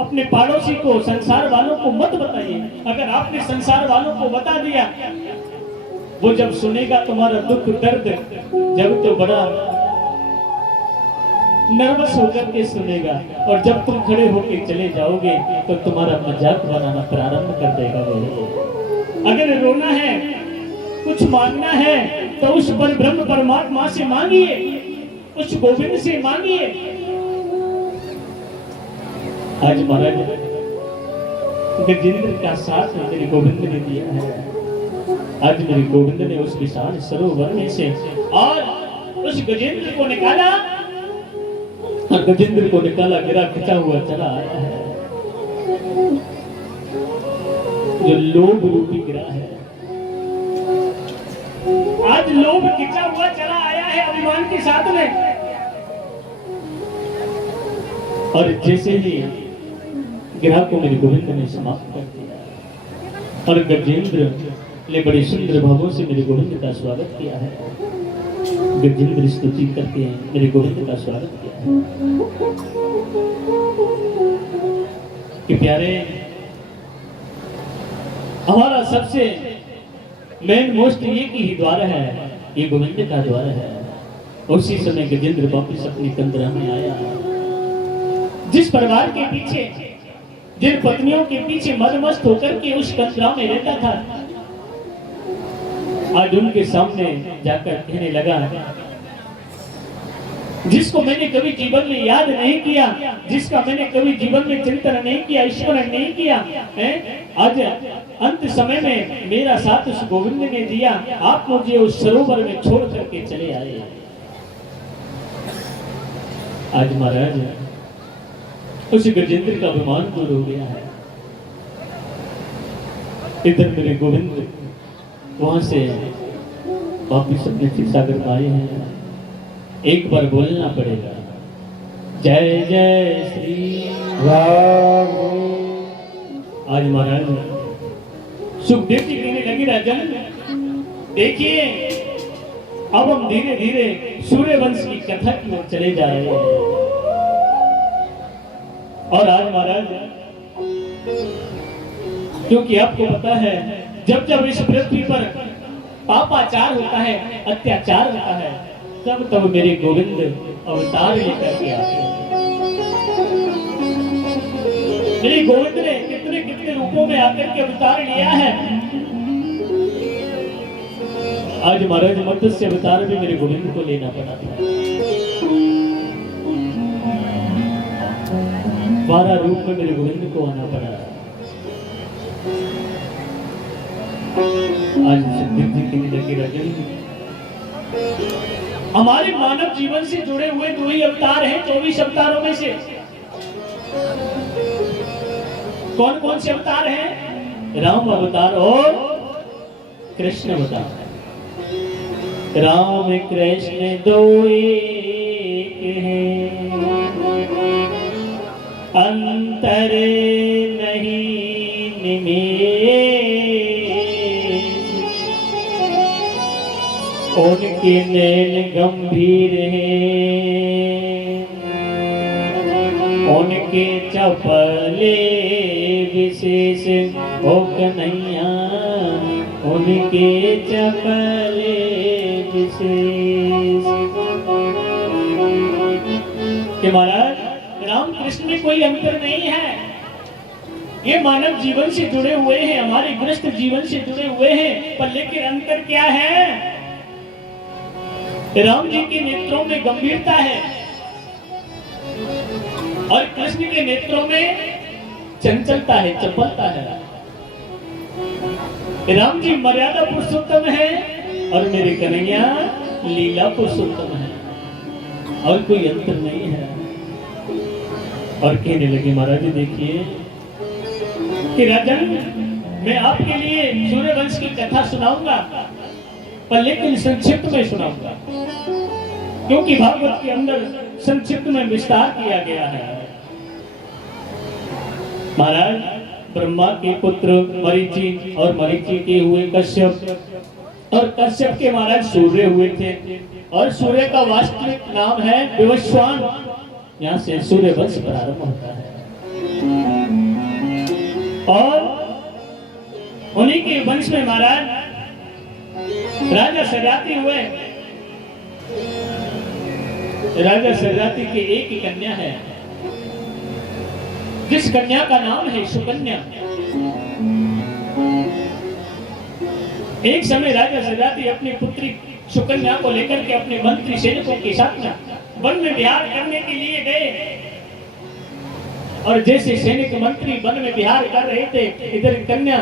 अपने पड़ोसी को, संसार वालों को मत बताइए। अगर आपने संसार वालों को बता दिया, वो जब सुनेगा तुम्हारा दुख दर्द, जब तो बड़ा नर्वस होकर के सुनेगा, और जब तुम खड़े होकर चले जाओगे तो तुम्हारा मजाक बनाना प्रारंभ कर देगा। अगर रोना है, कुछ मांगना है, तो उस परब्रह्म परमात्मा से मांगिए, उस गोविंद से मांगिए। आज महाराज गजेंद्र का साथ मेरे गोविंद ने दिया है। आज मेरे गोविंद ने उस विशाल सरोवर में से और उस गजेंद्र को निकाला, और गजेंद्र को निकाला, गिरा खिंचा हुआ चला आया है। जो लोभ रूपी गिरा है, आज लोभ खिंचा हुआ चला आया है अभिमान के साथ में। और जैसे ही गिरा को मेरे गोविंद ने समाप्त कर दिया, और गजेंद्र ने बड़े सुंदर भावों से मेरे गोविंद का स्वागत किया है। गजेंद्र स्तुति करते हैं, मेरे गोविंद का स्वागत किया है कि प्यारे, हमारा सबसे मेन मोस्ट ये की ही द्वार है, ये गोविंद का द्वार है। उसी समय गजेंद्र वापिस अपनी कंदरा में आया। जिस परिवार के पीछे, जिन पत्नियों के पीछे मदमस्त होकर के उस कंदरा में रहता था, आज उनके सामने जाकर कहने लगा, जिसको मैंने कभी जीवन में याद नहीं किया, जिसका मैंने कभी जीवन में चिंतन नहीं किया, स्मरण नहीं किया, आज अंत समय में मेरा साथ उस गोविंद ने दिया। आप मुझे उस सरोवर में छोड़ करके चले आए। आज महाराज उस गजेंद्र का अभिमान दूर हो गया है। इधर मेरे गोविंद वहां से वापिस अपने शिव सागर में आए हैं। एक बार बोलना पड़ेगा, जय जय श्री राम। आज महाराज सुखदेव जी कहने लगे, राजन देखिए, अब हम धीरे धीरे सूर्यवंश की कथा की ओर चले जा रहे हैं। और आज महाराज, क्योंकि आपको पता है, जब जब इस पृथ्वी पर पापाचार होता है, अत्याचार होता है, तब तब मेरे गोविंद अवतार लेकर के आते हैं। मेरे गोविंद ने कितने कितने रूपों में आकर के अवतार लिया है। आज महाराज मत्स्य अवतार भी मेरे गोविंद को लेना पड़ा था। 12 रूप में मेरे गोविंद को आना पड़ा। आज सुखदेव जी कहने लगे, राजन हमारे मानव जीवन से जुड़े हुए 2 ही अवतार हैं 24 अवतारों में से। कौन कौन से अवतार हैं? राम अवतार और कृष्ण अवतार। राम कृष्ण 2 एक हैं, अंतर नहीं निमेष। उनके नैन गंभीर हैं, उनके चपले विशेष हो कन्हैया, उनके चपले विशेष। कि महाराज राम कृष्ण में कोई अंतर नहीं है। ये मानव जीवन से जुड़े हुए हैं, हमारे गृहस्थ जीवन से जुड़े हुए हैं, पर लेकिन अंतर क्या है? राम जी के नेत्रों में गंभीरता है और कृष्ण के नेत्रों में चंचलता है, चपलता है। राम जी मर्यादा पुरुषोत्तम है और मेरे कन्हैया लीला पुरुषोत्तम है, और कोई अंतर नहीं है। और कहने लगे, महाराज देखिए कि राजन, मैं आपके लिए सूर्यवंश की कथा सुनाऊंगा, पर लेकिन संक्षिप्त में सुनाऊंगा, क्योंकि भागवत के अंदर संक्षिप्त में विस्तार किया गया है। महाराज ब्रह्मा के पुत्र मरीचि और मरीचि के हुए कश्यप, और कश्यप के महाराज सूर्य हुए थे, और सूर्य का वास्तविक नाम है विवस्वान। यहाँ से सूर्य वंश प्रारंभ होता है। और उन्हीं के वंश में महाराज राजा सजाते हुए राजा सजाति की एक ही कन्या है, जिस कन्या का नाम है सुकन्या। एक समय राजा सजाति अपनी पुत्री सुकन्या को लेकर के अपने मंत्री सैनिकों के साथ में वन में विहार करने के लिए गए। और जैसे सैनिक मंत्री वन में विहार कर रहे थे, इधर कन्या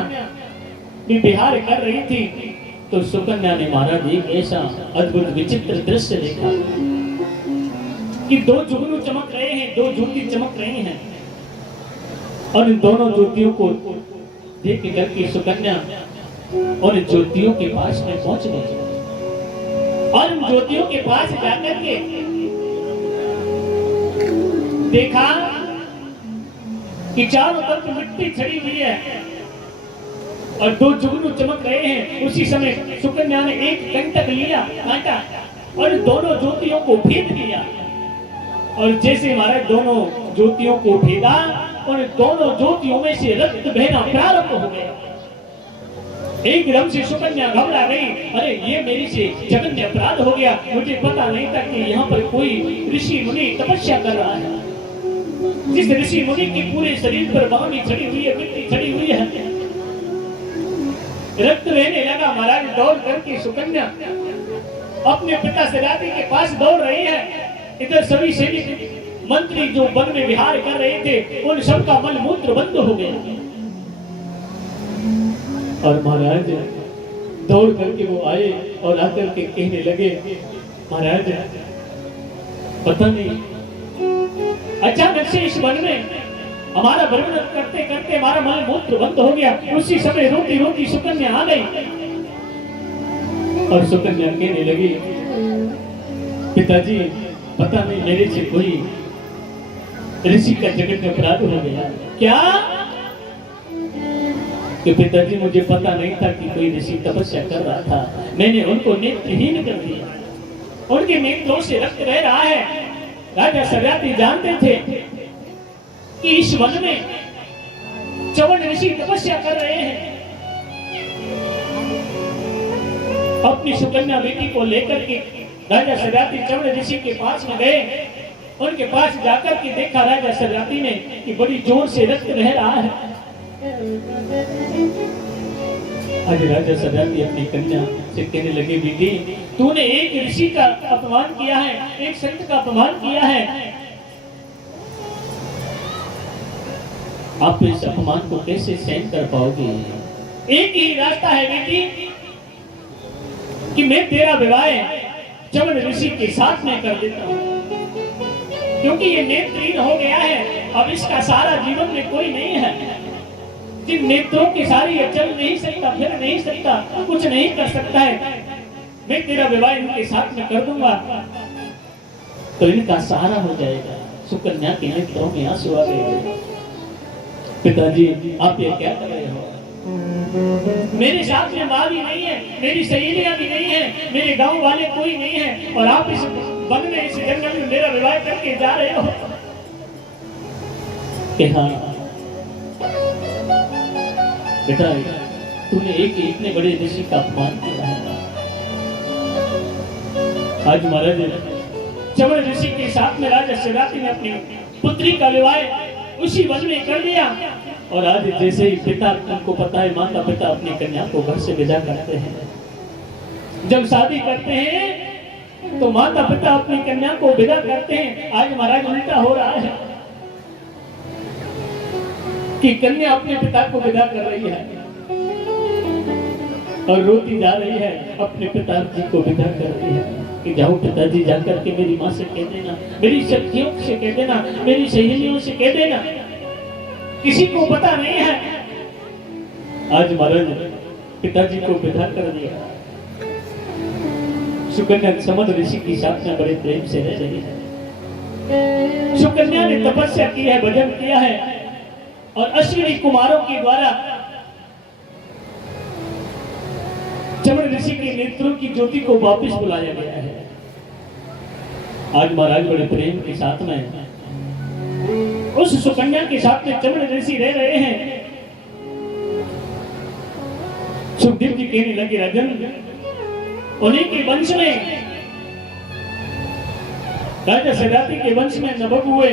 भी विहार कर रही थी, तो सुकन्या ने महाराज एक ऐसा अद्भुत विचित्र दृश्य देखा कि दो जुगनू चमक रहे हैं, दो ज्योति चमक रही हैं। और इन दोनों ज्योतियों को देख करके सुकन्या और ज्योतियों के पास में पहुंच गई। और इन ज्योतियों के पास जाकर के देखा कि चारों तरफ मिट्टी छड़ी हुई है और दो जुगनू चमक रहे हैं। उसी समय सुकन्या ने एक कंटक लिया, कांटा, और दोनों ज्योतियों को भेद दिया। और जैसे महाराज दोनों ज्योतियों को भेदा और दोनों ज्योतियों में से रक्त बहना प्रारंभ हो गया। एकदम से सुकन्या घबरा गई, अरे ये मेरी से जघन्य अपराध हो गया, मुझे पता नहीं था कि यहाँ पर कोई ऋषि मुनि तपस्या कर रहा है। जिस ऋषि मुनि के पूरे शरीर पर बामी चढ़ी हुई है, मिट्टी चढ़ी हुई है, रक्त बहने लगा। महाराज दौड़ करके सुकन्या अपने पिता सजाति के पास दौड़ रही है। इधर सभी सैनिक मंत्री जो वन में विहार कर रहे थे, उन सबका मल मूत्र बंद हो गया। और महाराज दौड़ करके वो आए और आकर के कहने लगे, महाराज पता नहीं अचानक से इस वन में हमारा भ्रमण करते करते हमारा मल मूत्र बंद हो गया। उसी समय रोती रोती सुकन्या आ गई और सुकन्या कहने लगी, पिताजी पता नहीं मेरे से कोई ऋषि का जगत में अपराध हो गया। क्या? कि पिताजी मुझे पता नहीं था कि कोई ऋषि तपस्या कर रहा था, मैंने उनको नेत्रहीन कर दिया, उनके नेत्रों से रक्त बह रहा है। राजा सजाति जानते थे कि इस वन में चवन ऋषि तपस्या कर रहे हैं। अपनी सुकन्या बेटी को लेकर के राजा सजाति चवन ऋषि के पास में गए। उनके पास जाकर के देखा राजा सजाति ने कि बड़ी जोर से रक्त बह रहा है। आज राजा सजाति अपनी कन्या से कहने लगे, बेटी तूने एक ऋषि का अपमान किया है, एक संत का अपमान किया है, आप इस अपमान को कैसे सहन कर पाओगे? एक ही रास्ता है बेटी कि मैं तेरा विवाह चवन ऋषि के साथ में कर देता हूं, क्योंकि ये नेत्रहीन हो गया है। अब इसका सारा जीवन में कोई नहीं है। जिन नेत्रों की सारी चल नहीं सकता, फिर नहीं सकता, कुछ नहीं कर सकता है, मैं तेरा विवाह इनके साथ में कर दूंगा तो इनका सहारा हो जाएगा। सुकन्या के नेत्रों में आंसू आ गए। पिताजी आप ये क्या कर रहे हो? मेरे साथ में माँ भी नहीं है, मेरी सहेलियां भी नहीं है, मेरे गांव वाले कोई नहीं है, और आप इस वन में इस जंगल में मेरा विवाह करके जा रहे हो। कि हाँ बेटा, तूने एक इतने बड़े ऋषि का अपमान किया है। आज महाराज चवन ऋषि के साथ में राजा सजाति ने अपनी पुत्री का विवाह उसी वन में कर दिया। और आज जैसे ही पिता, उनको पता है माता पिता अपनी कन्या को घर से विदा करते हैं, जब शादी करते हैं तो माता पिता अपनी कन्या को विदा करते हैं। आज महाराज उल्टा हो रहा है कि कन्या अपने पिता को विदा कर रही है और रोती जा रही है, अपने पिताजी को विदा कर रही है कि जाओ पिताजी, जाकर के मेरी माँ से कह देना, मेरी सखियों से कह देना, मेरी सहेलियों से कह देना, किसी को पता नहीं है। आज महाराज पिताजी को विदा कर दिया। सुकन्या समद ऋषि की साथ में बड़े प्रेम से रह रही है। सुकन्या ने तपस्या की है, भजन किया है, और अश्विनी कुमारों के द्वारा चवन ऋषि के नेत्रों की ज्योति को वापस बुलाया गया है। आज महाराज बड़े प्रेम के साथ में उस सुकन्या के साथ में चवन ऋषि रह रहे हैं। सुखदेव जी कहने लगे, राजन उन्हीं के वंश में राजा सगाती के वंश में नवक हुए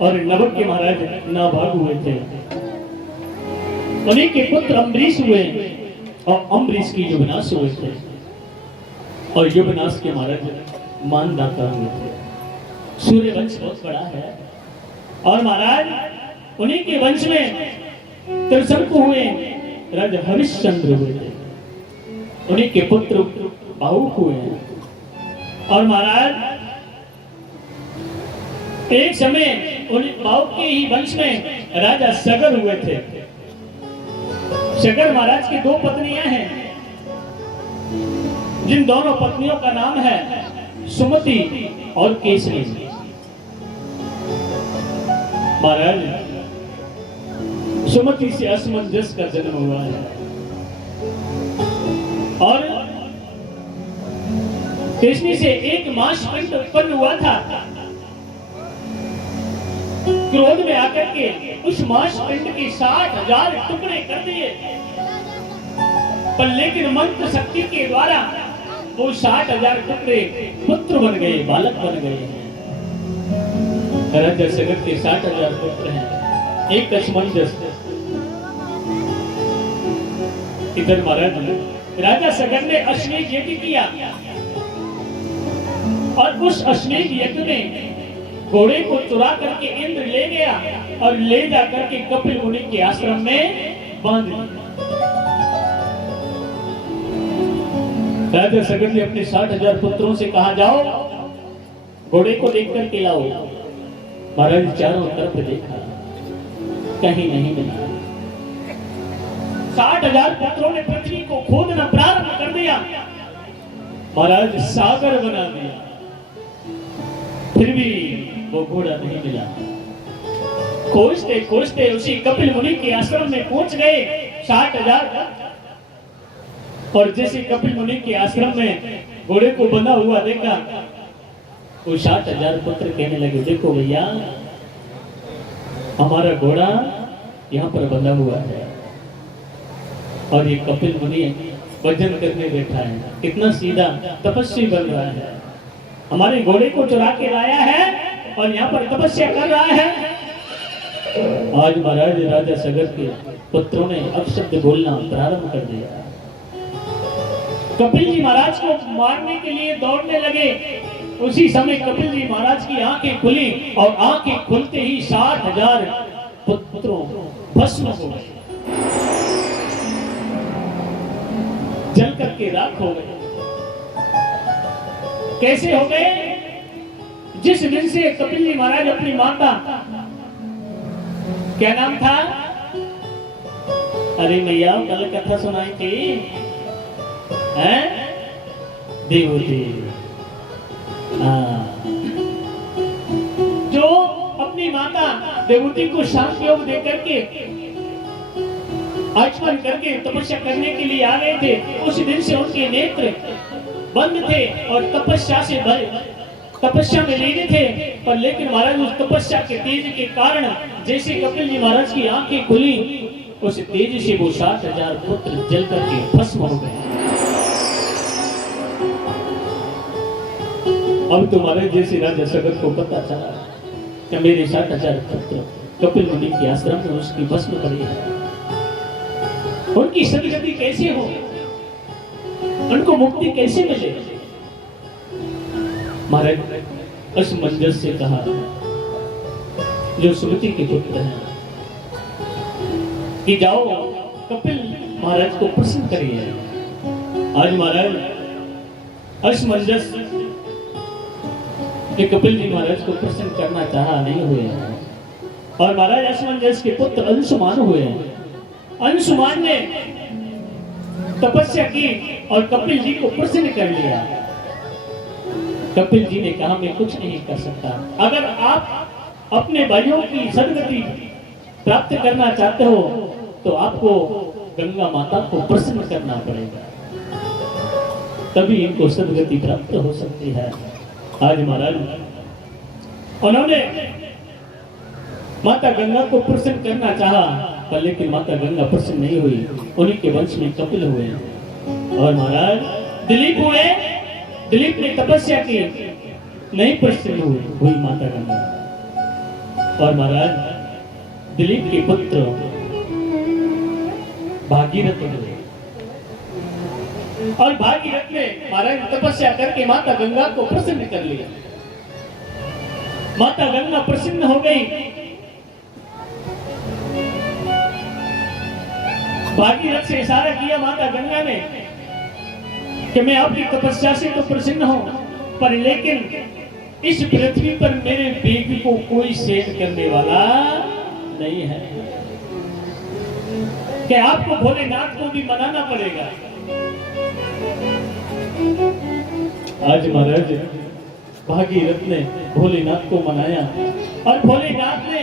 और नवक के महाराज नाभाग हुए थे। उन्हीं के पुत्र अम्बरीश हुए और अम्बरीश की युवनाश हुए थे और युवनाश के महाराज मानदाता हुए थे। सूर्य वंश बहुत बड़ा है और महाराज उन्हीं के वंश में त्रिशंक हुए राजा हरिश्चंद्र हुए थे। उन्हीं के पुत्र बाहुक हुए और महाराज एक समय उन्हीं बाहुक के ही वंश में राजा सगर हुए थे। सगर महाराज की 2 पत्नियां हैं, जिन दोनों पत्नियों का नाम है सुमति और केसरी। महाराज सुमति से असमंजस का जन्म हुआ है और केसरी से एक मास पिंड उत्पन्न हुआ था। क्रोध में आकर के उस मास पिंड के 60,000 टुकड़े कर दिए, पर लेकिन मंत्र शक्ति के द्वारा वो 60,000 टुकड़े पुत्र बन गए, बालक बन गए। राजा सगर के 60,000 पुत्र हैं। एक असमंजस इधर महाराज राजा सगर ने अश्वमेध यज्ञ किया और उस अश्वमेध यज्ञ में घोड़े को चुरा करके इंद्र ले गया और ले जाकर के कपिल मुनि के आश्रम में बांध दिया। राजा सगर ने अपने 60,000 पुत्रों से कहा, जाओ घोड़े को देख करके लाओ। महाराज चारों तरफ देखा, कहीं नहीं मिला। 60,000 पुत्रों ने पृथ्वी को खोदना प्रारंभ कर दिया, महाराज सागर बना दिया, फिर भी वो घोड़ा नहीं मिला। खोजते खोजते उसी कपिल मुनि के आश्रम में पहुंच गए 60,000। और जैसे कपिल मुनि के आश्रम में घोड़े को बंधा हुआ देखा, वो 60,000 पुत्र कहने लगे, देखो भैया हमारा घोड़ा यहाँ पर बंधा हुआ है और ये कपिल मुनि भजन करने बैठा है, कितना सीधा तपस्वी बन रहा है, हमारे घोड़े को चुरा के लाया है और यहाँ पर तपस्या कर रहा है। आज महाराज राजा सगर के पुत्रों ने अपशब्द बोलना प्रारंभ कर दिया। कपिल जी महाराज को मारने के लिए दौड़ने लगे। उसी समय कपिल जी महाराज की आंखें खुली और आंखें खुलते ही 60,000 पुत्रों भस्म हो गए, जल करके राख हो गए। कैसे हो गए? जिस दिन से कपिल जी महाराज अपनी माता, क्या नाम था? अरे मैया कल कथा सुनाई थी, हैं? देवती। जो अपनी माता देवती को शांत योग देकर के आचमन करके तपस्या करने के लिए आ गए थे, उस दिन से उनके नेत्र बंद थे और तपस्या में लीन थे। पर लेकिन महाराज उस तपस्या के तेज के कारण जैसे कपिल जी महाराज की आंखें खुली, उस तेज से वो 60,000 पुत्र जल करके भस्म हो गए। अब तो महाराज जैसे राजा सगर को पता चला कि मेरे 60,000 पुत्र कपिल मुनि के आश्रम में उसकी भस्म पड़ी है, उनकी सदगति कैसे हो, उनको मुक्ति कैसे मिले? महाराज असमंजस से कहा, जो सुमति के पुत्र हैं, कि जाओ कपिल महाराज को प्रसन्न करिए। आज महाराज असमंजस कि कपिल जी महाराज को प्रसन्न करना चाहा, नहीं हुए और महाराज असमंजस के पुत्र अंशुमान हुए। अंशुमान ने तपस्या की और कपिल जी को प्रसन्न कर लिया। कपिल जी ने कहा, मैं कुछ नहीं कर सकता, अगर आप अपने भाइयों की सदगति प्राप्त करना चाहते हो तो आपको गंगा माता को प्रसन्न करना पड़ेगा, तभी इनको सदगति प्राप्त हो सकती है। आज महाराज उन्होंने माता गंगा को प्रसन्न करना चाहा, पर लेकिन माता गंगा प्रसन्न नहीं हुई। उन्हीं के वंश में कपिल हुए और महाराज दिलीप हुए। दिलीप ने तपस्या की नहीं प्रसन्न हुई माता गंगा। और महाराज दिलीप के पुत्र भागीरथ हुए, और भागीरथ ने महाराज तपस्या करके माता गंगा को प्रसन्न कर लिया। माता गंगा प्रसन्न हो गई। भागीरथ से इशारा किया माता गंगा ने कि मैं आपकी तपस्या से तो प्रसन्न हूं, पर लेकिन इस पृथ्वी पर मेरे वेग को कोई सेठ करने वाला नहीं है, कि आपको भोलेनाथ को भी मनाना पड़ेगा। आज महाराज भागीरथ ने भोलेनाथ को मनाया, और भोलेनाथ ने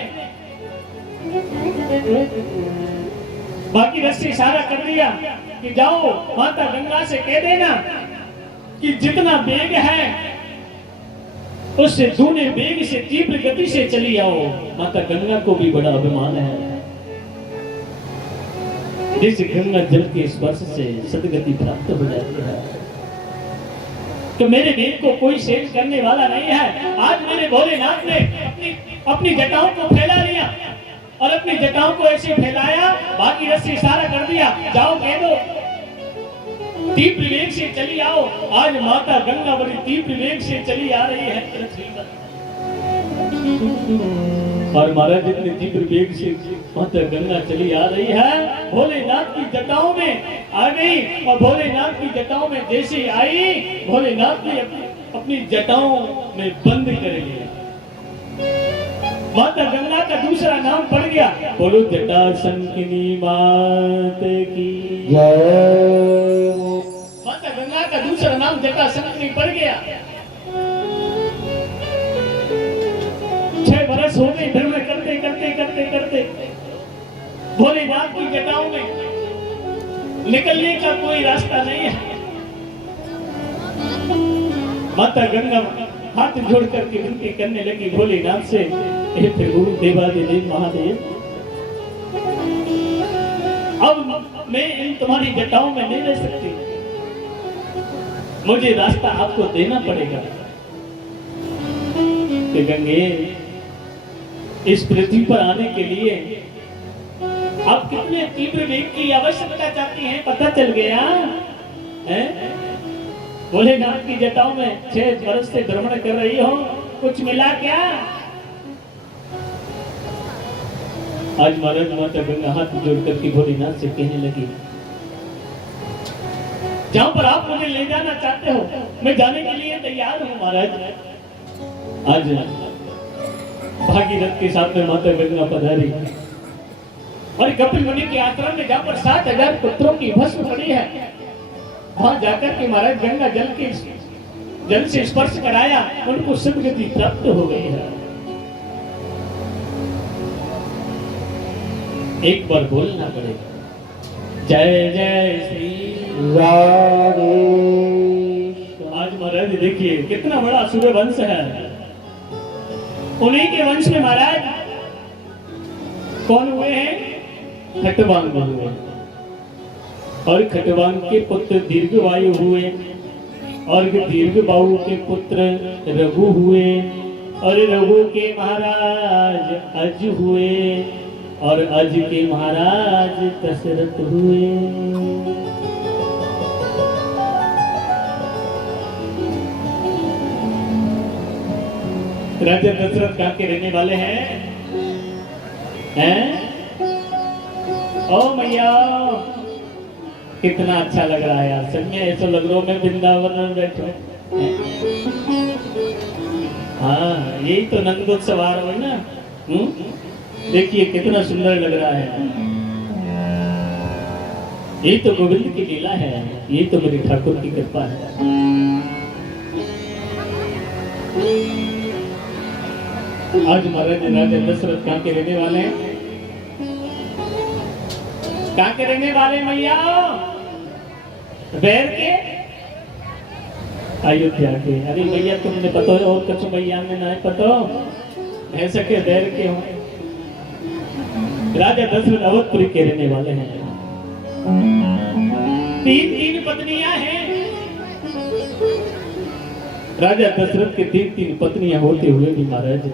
भागीरथ से इशारा कर दिया कि जाओ माता गंगा से कह देना कि जितना वेग है उससे दूने वेग से तीव्र गति से चली आओ। माता गंगा को भी बड़ा अभिमान है, जिस गंगा जल के स्पर्श से सदगति प्राप्त हो जाती है। तो मेरे वेग को कोई शेष करने वाला नहीं है। आज मेरे भोलेनाथ ने अपनी जटाओं को फैला लिया, और अपनी जटाओं को ऐसे फैलाया, भागीरथ से इशारा कर दिया, जाओ कह दो तीव्र वेग से चली आओ। आज माता गंगा बड़ी तीव्र वेग से चली आ रही है पृथ्वी पर। और महाराज जितने तीव्र वेग से माता गंगा चली आ रही है, भोलेनाथ की जटाओं में आ गई, और भोलेनाथ की जटाओं में जैसे आई, भोलेनाथ ने अपनी जटाओं में बंद कर लिया। माता गंगा का दूसरा नाम पड़ गया, बोलो जटा संकिनी मात की जय। माता गंगा का दूसरा नाम जटा संकिनी पड़ गया। 6 वर्ष हो गए धर्म करते करते करते करते, भोलेनाथ की जटाओं में निकलने का कोई रास्ता नहीं है। माता गंगा हाथ जोड़ करके विनती करने लगी भोलेनाथ से, हे प्रभु देवादिदेव महादेव, अब मैं इन तुम्हारी जटाओं में नहीं रह सकती, मुझे रास्ता आपको देना पड़ेगा। कि गंगे, इस पृथ्वी पर आने के लिए आप कितने तीव्र वेग की आवश्यकता चाहती हैं, पता चल गया है? भोलेनाथ की जटाओं में 6 वर्ष से भ्रमण कर रही हो, कुछ मिला क्या? आज महाराज माता गंगा हाथ जोड़ करके भोलेनाथ से कहने लगी, जहां पर आप मुझे ले जाना चाहते हो मैं जाने के लिए तैयार हूं महाराज। आज भागीरथ के साथ में माता गंगा पधारी, और कपिल मुनि के आश्रम में जहां पर 7000 पुत्रों की भस्म पड़ी है, वहां जाकर के महाराज गंगा जल से स्पर्श कराया, उनको सद्गति प्राप्त हो गई है। एक बार बोलना पड़ेगा, जय जय श्री राधे। आज महाराज देखिए कितना बड़ा सूर्य वंश है, उन्हीं के वंश में महाराज कौन हुए हैं? खटवांग हुए, और खटवांग के पुत्र दीर्घवायु हुए, और दीर्घबाहु के पुत्र रघु हुए, और रघु के महाराज अज हुए, और अज के महाराज दशरथ हुए। राजा दशरथ कहाँ के रहने वाले हैं? ओ मैया, कितना अच्छा लग रहा है यार, सच में ऐसा लग रहा है मैं वृंदावन में बैठो। हाँ, यही तो नंदोत्सव आ रहा है ना। देखिए कितना सुंदर लग रहा है, यही तो गोविंद की लीला है, यही तो मेरे ठाकुर की कृपा है। आज महाराज राजा दशरथ कहाँ के रहने वाले हैं? कहाँ के रहने वाले मैया? बैर के, अयोध्या के। अरे भैया तुमने पता है, और कुछ भैया में नहीं पता, ऐसा के बैर के हो। राजा दशरथ अवधपुरी के रहने वाले हैं। 3 पत्नियां हैं राजा दशरथ के तीन पत्नियां होते हुए भी महाराज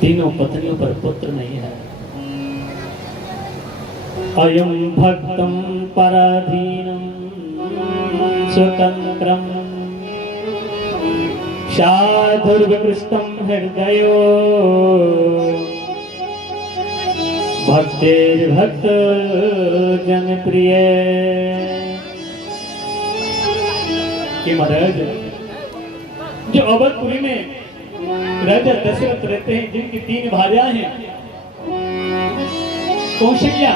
तीनों पत्नियों पर पुत्र नहीं है। अयम भक्तम पराधीनम स्वतंत्रम साधुर्विकृष्टम हृदयो भक्तिर्भक्त जन प्रिय। कि महाराज जो अवधपुरी में राजा दशरथ रहते हैं, जिनकी तीन भार्याएं हैं, कौशल्या,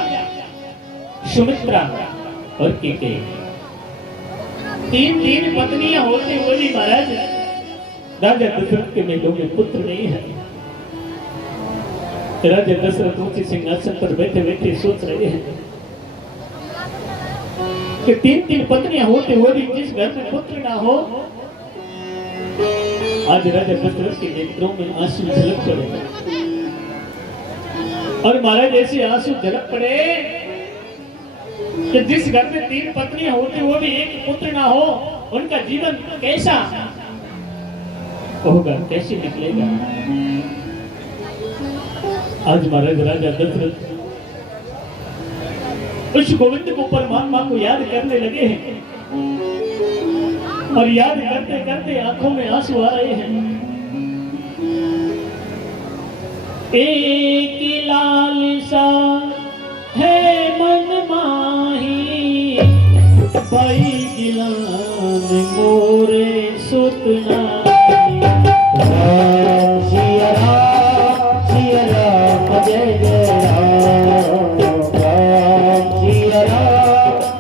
सुमित्रा और कैकेयी, तीन पत्नियां होते हुए भी महाराज राजा दशरथ के महलों में पुत्र नहीं है। राजा दशरथ ऊंचे सिंहासन पर बैठे बैठे सोच रहे हैं कि तीन पत्नियां होते हुए भी जिस घर में पुत्र ना हो, आज राजा दशरथ के नेत्रों में आंसू झलक पड़े। और महाराज ऐसे आंसू झलक पड़े कि जिस घर में तीन पत्नियां होते हुए भी एक पुत्र ना हो, उनका जीवन कैसा होगा, कैसे निकलेगा। आज महाराज राजा दशरथ उस गोविंद को परमात्मा को याद करने लगे हैं और याद करते करते आंखों में आंसू आ रहे हैं। एक लालसा है मन माही, भाई गिलान मोरे सुतना। सिया राम जय जय राम,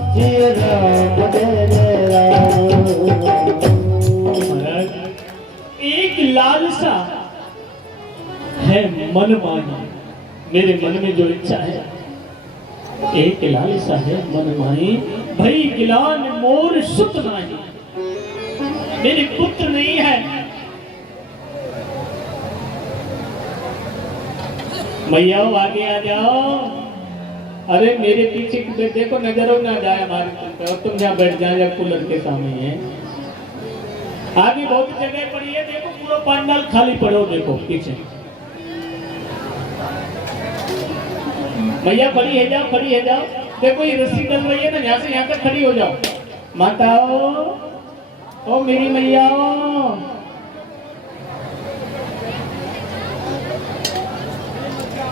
सिया राम जय जय राम। एक लालसा है मन माही, मेरे मन में जो इच्छा है, एक लालसा है मन माही, भई गिलान मोर सुत नाही, मेरे पुत्र नहीं है। मैया आगे आ जाओ, अरे मेरे पीछे देखो, नजरों ना जाए हमारे तुम पे, और तुम जहाँ बैठ जाए जब कूलर के सामने है। आगे बहुत जगह पड़ी है, देखो पूरा पंडाल खाली पड़ो, देखो पीछे। मैया खड़ी है जाओ, खड़ी है जाओ, देखो ये रस्सी डल रही है ना, यहाँ से यहाँ तक खड़ी हो जाओ। माताओ, ओ मेरी मैया,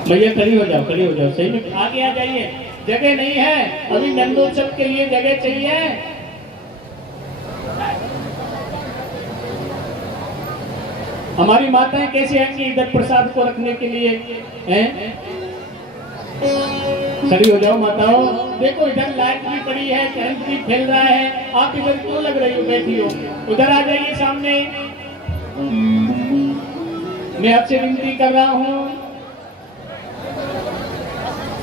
भैया खड़ी हो जाओ, खड़ी हो जाओ, सही में आगे आ जाइए, जगह नहीं है अभी, नंदोत्सव के लिए जगह चाहिए। हमारी माताएं कैसे आएंगी इधर प्रसाद को रखने के लिए, हैं? खड़ी हो जाओ माताओं, देखो इधर लाइट भी पड़ी है, करंट भी फैल रहा है, आप इधर क्यों लग रही हो, बैठी हो, उधर आ जाइए सामने। मैं आपसे विनती कर रहा हूँ,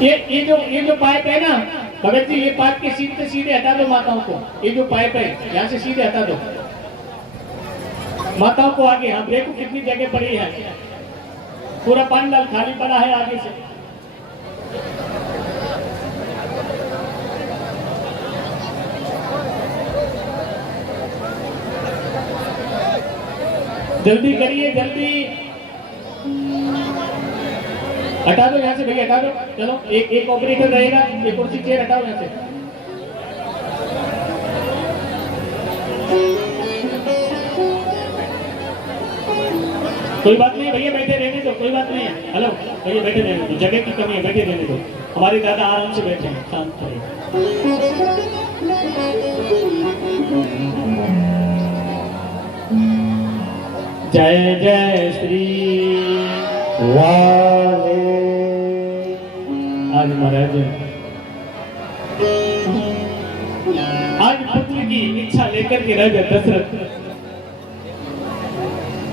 ये जो पाइप है ना भगत जी, ये पाइप के सीधे हटा दो माताओं को, ये जो पाइप है यहाँ से सीधे हटा दो माताओं को आगे। हाँ देखो कितनी जगह पड़ी है, पूरा पंडाल खाली पड़ा है आगे से। जल्दी करिए, जल्दी हटा दो यहाँ से भैया, हटा दो। चलो एक ऑपरेटर रहेगा, एक कुर्सी चेयर हटाओ यहाँ से। कोई बात नहीं भैया, बैठे रहने दो, कोई बात नहीं है। हेलो भैया, बैठे रहने दो, जगह की कमी है, बैठे रहने दो। हमारे दादा आराम से बैठे हैं, शांत रहिए। जय जय श्री वाले। आज महाराज आज पुत्र की इच्छा लेकर के राजा दशरथ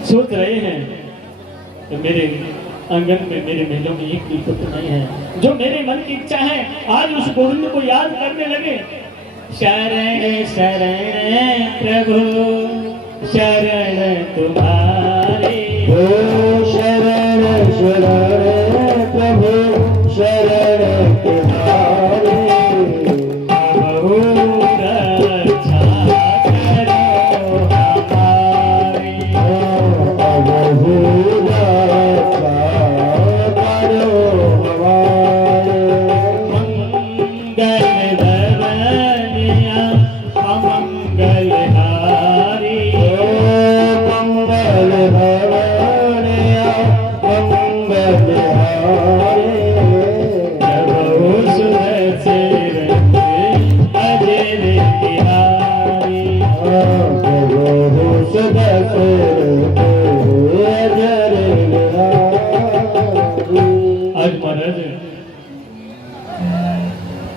सोच रहे हैं तो मेरे आंगन में, मेरे महलों में एक भी पुत्र नहीं है। जो मेरे मन की इच्छा है, आज उस गोविंद को याद करने लगे। शरण शरण प्रभु शरण तुम्हारे, ओ शरण शरण प्रभु शरण तुम्हारे। बहु रक्षा करो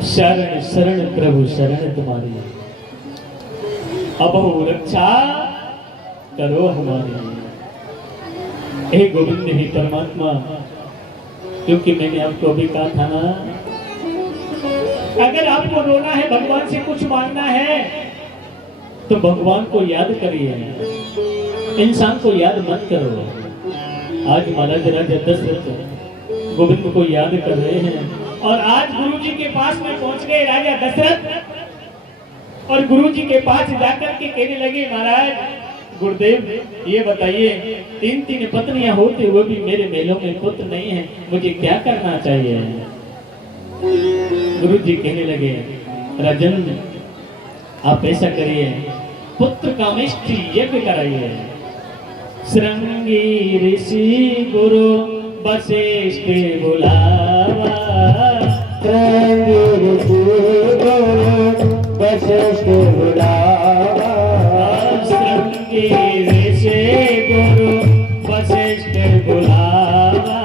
शरण शरण प्रभु शरण तुम्हारी, अबहु रक्षा करो हमारी। हे गोविंद ही परमात्मा, क्योंकि मैंने आपको अभी कहा था ना, अगर आपको रोना है, भगवान से कुछ मांगना है, तो भगवान को याद करिए, इंसान को याद मत करो। आज महाराज राजा दशरथ गोविंद को याद कर रहे हैं, और आज गुरु जी के पास में पहुंच गए राजा दशरथ, और गुरु जी के पास जाकर के कहने लगे, महाराज गुरुदेव ये बताइए, तीन तीन पत्नियां होते हुए भी मेरे महलों में पुत्र नहीं है, मुझे क्या करना चाहिए? गुरु जी कहने लगे, राजन आप ऐसा करिए, पुत्र कामेष्टि यज्ञ कराइए। श्रृंगी ऋषि गुरु वशिष्ठ बुलावा, श्रृंगी ऋषि गुरु वशिष्ठ बुलावा, श्रृंगी ऋषि गुरु वशिष्ठ बुलावा,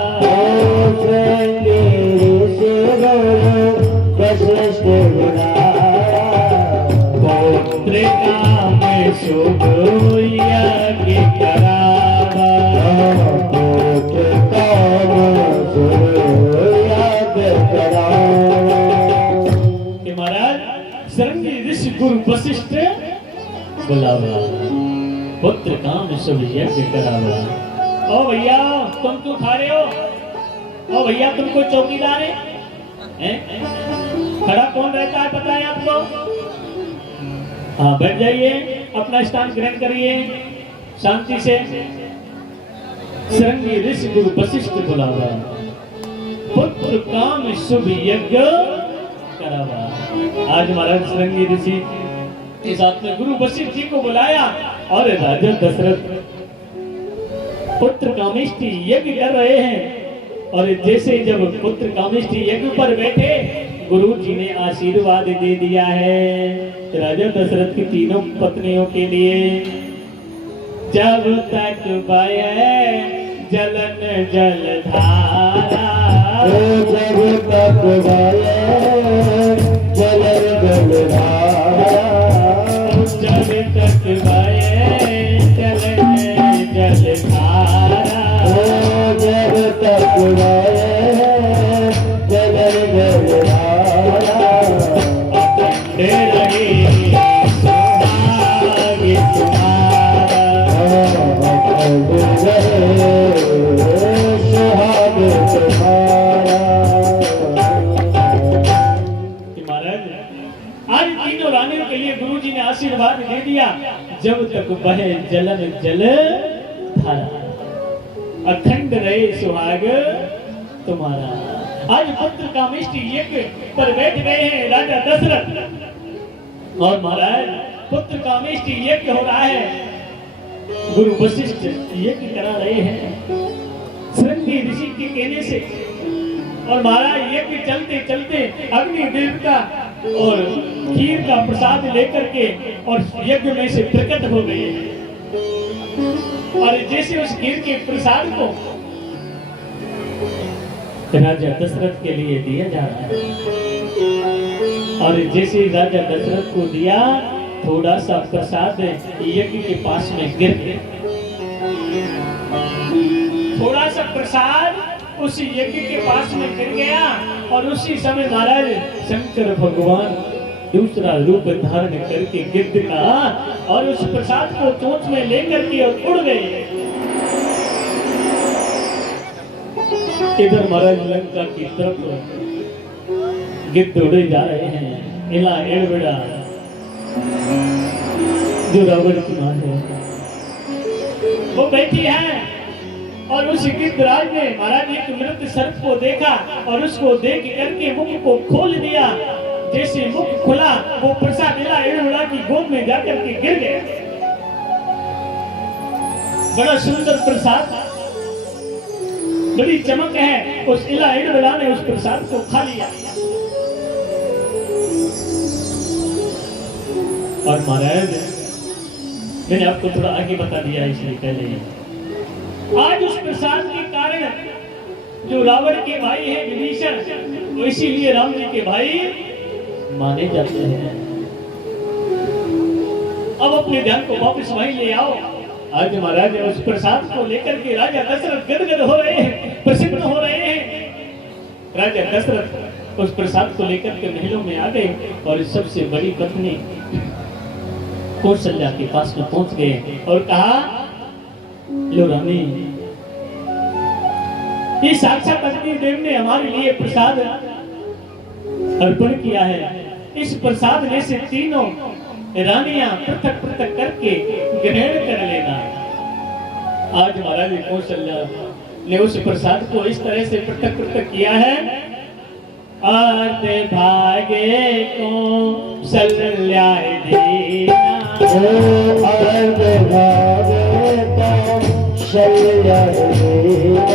श्रृंगी ऋषि गुरु वशिष्ठ बुलावा, पुत्र काम शुभ यज्ञ करावा, पुत्र काम शुभ यज्ञ करावा। कि महाराज श्रृंगी ऋषि गुरु वशिष्ठ बुलावा, पुत्र काम शुभ यज्ञ करावा। ओ भैया तुम क्यों खा रहे हो? ओ भैया तुमको चौकीदार है? खड़ा कौन रहता है पता है आपको? हाँ बैठ जाइए, अपना स्थान ग्रहण करिए शांति से। श्रृंगी ऋषि गुरु वशिष्ठ बुलावा, पुत्र काम शुभ यज्ञ करावा। आज महाराज श्रृंगी ऋषि के साथ में गुरु वशिष्ठ जी को बुलाया, और राजा दशरथ पुत्र कामेष्टि यज्ञ कर रहे हैं। और जैसे जब पुत्र कामेष्टि यज्ञ पर बैठे, गुरु जी ने आशीर्वाद दे दिया है राजा दशरथ की तीनों पत्नियों के लिए। जब तक बहे जलन जलधारा, जब तक बहे जलन जलधारा, जब तक बहे जलन जलधारा, जब तक बहे जलन जलधारा, अखंड रहे सुहाग तुम्हारा, अखंड रहे सुहाग तुम्हारा। महाराज आज तीनों रानियों के लिए गुरु जी ने आशीर्वाद दे दिया, जब तक बहे जलन जल धारा, अखंड रहे सुहाग तुम्हारा। आज पुत्र कामेष्टि यज्ञ पर बैठ गए हैं राजा दशरथ, और महाराज पुत्र कामेष्टि यज्ञ हो रहा है, गुरु वशिष्ठ यज्ञ करा रहे हैं श्रृंगी ऋषि के कहने से। और महाराज यज्ञ चलते चलते अग्नि देवता और खीर का प्रसाद लेकर के और यज्ञ में से प्रकट हो गए, और जैसे उस खीर के प्रसाद को राजा दशरथ के लिए दिया जा रहा है, और जैसे राजा दशरथ को दिया, थोड़ा सा प्रसाद यज्ञ के पास में गिर गया। थोड़ा सा प्रसाद उस यज्ञ के पास में गिर गया, और उसी समय महाराज शंकर भगवान दूसरा रूप धारण करके गिद्ध का, और उस प्रसाद को चोंच में लेकर के और उड़ गए। इधर महाराज लंका की तरफ गिद्ध उड़े जा रहे हैं। इला एड़बेड़ा जो रावण की मां है वो बैठी है, और उस गिद्धराज ने महाराज एक मृत सर्प को देखा, और उसको देख करके मुख को खोल दिया। जैसे मुख खुला, वो प्रसाद इला एड़बेड़ा की गोद में जाकर के गिर गया। बड़ा सुंदर प्रसाद, बड़ी चमक है। उस इला एड़बेड़ा ने उस प्रसाद को खा लिया, और महाराज मैंने आपको थोड़ा आगे बता दिया इसलिए पहले, आज उस प्रसाद के कारण जो रावण के भाई है विभीषण, वो इसीलिए राम जी के भाई माने जाते हैं। अब अपने ध्यान को वापस वहीं ले आओ। आज महाराज उस प्रसाद को लेकर के राजा दशरथ गदगद हो रहे हैं, प्रसिद्ध हो रहे हैं। राजा दशरथ उस प्रसाद को लेकर के महलों में आ गए और सबसे बड़ी पत्नी कौशल्या के पास में पहुंच गए और कहा, लो रानी, ये साक्षात अग्निदेव ने हमारे लिए प्रसाद अर्पण किया है। इस प्रसाद में से तीनों रानियां पृथक पृथक करके ग्रहण कर लेना। आज महाराज कौशल्या ने उस प्रसाद को इस तरह से पृथक पृथक किया है। अर्ध भागे कौशल्या दीना, अर्ध भागे कौशल्या दीना,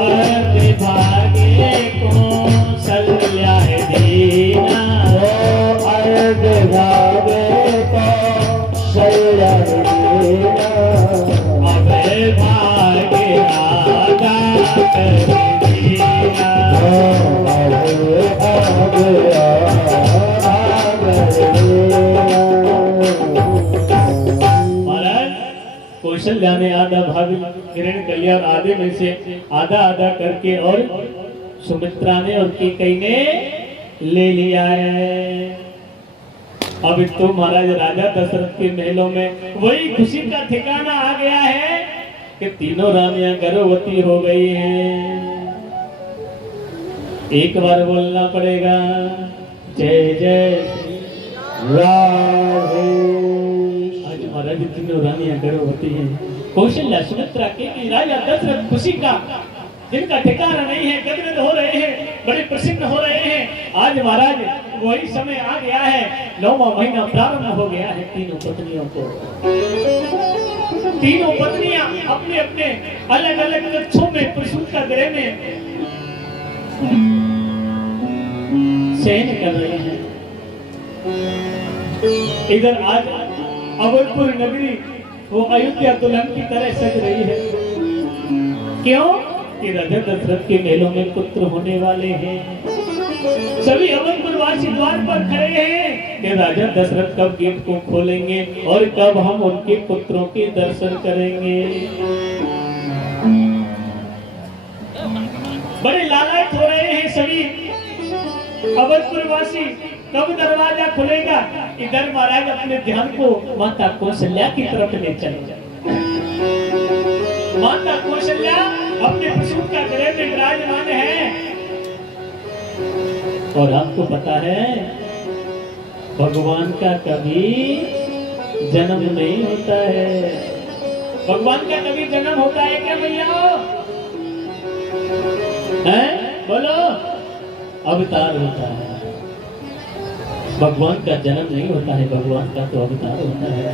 अर्ध भागे कौशल्या दीना, अर्ध भागे कौशल्या दीना, अब भागे राधा कर दीना। महाराज कौशल्या ने आधा भाग ग्रहण कर लिया और आधे में से आधा आधा करके और सुमित्रा ने और कैकेयी ने ले लिया है। अब तो महाराज राजा दशरथ के महलों में वही खुशी का ठिकाना आ गया है कि तीनों रानियां गर्भवती हो गई हैं। एक बार बोलना पड़ेगा, जय जय राधे। आज महाराज तीनों रानियां गर्भवती हैं। कौशल्या, सुमित्रा, कैकेयी, राजा दशरथ खुशी का जिनका ठिकाना नहीं है, गदगद हो रहे हैं, बड़े प्रसन्न हो रहे हैं। आज महाराज वही समय आ गया है, 9वां महीना प्रारंभ हो गया है। तीनों पत्नियों को, तीनों पत्नियां अपने अपने अलग अलग कक्षों में प्रसूत का गृह में शयन कर रहे हैं। इधर आज अवधपुर नगरी वो अयोध्या दुल्हन की तरह सज रही है। क्यों कि राजा दशरथ के महलों में पुत्र होने वाले हैं। सभी अवधपुरवासी द्वार पर खड़े हैं कि राजा दशरथ कब गेट को खोलेंगे और कब हम उनके पुत्रों के दर्शन करेंगे। बड़े लालायित हो रहे हैं सभी अवधपुरवासी, कब दरवाजा खुलेगा। इधर महाराज अपने ध्यान को माता कौशल्या की तरफ ले चले। माता कौशल्या अपने प्रसूत का गृह में विराजमान है। और आपको पता है भगवान का कभी जन्म नहीं होता है। भगवान का कभी जन्म होता है क्या भैया? हैं? बोलो। अवतार होता है। भगवान का जन्म नहीं होता है, भगवान का तो अवतार होता है।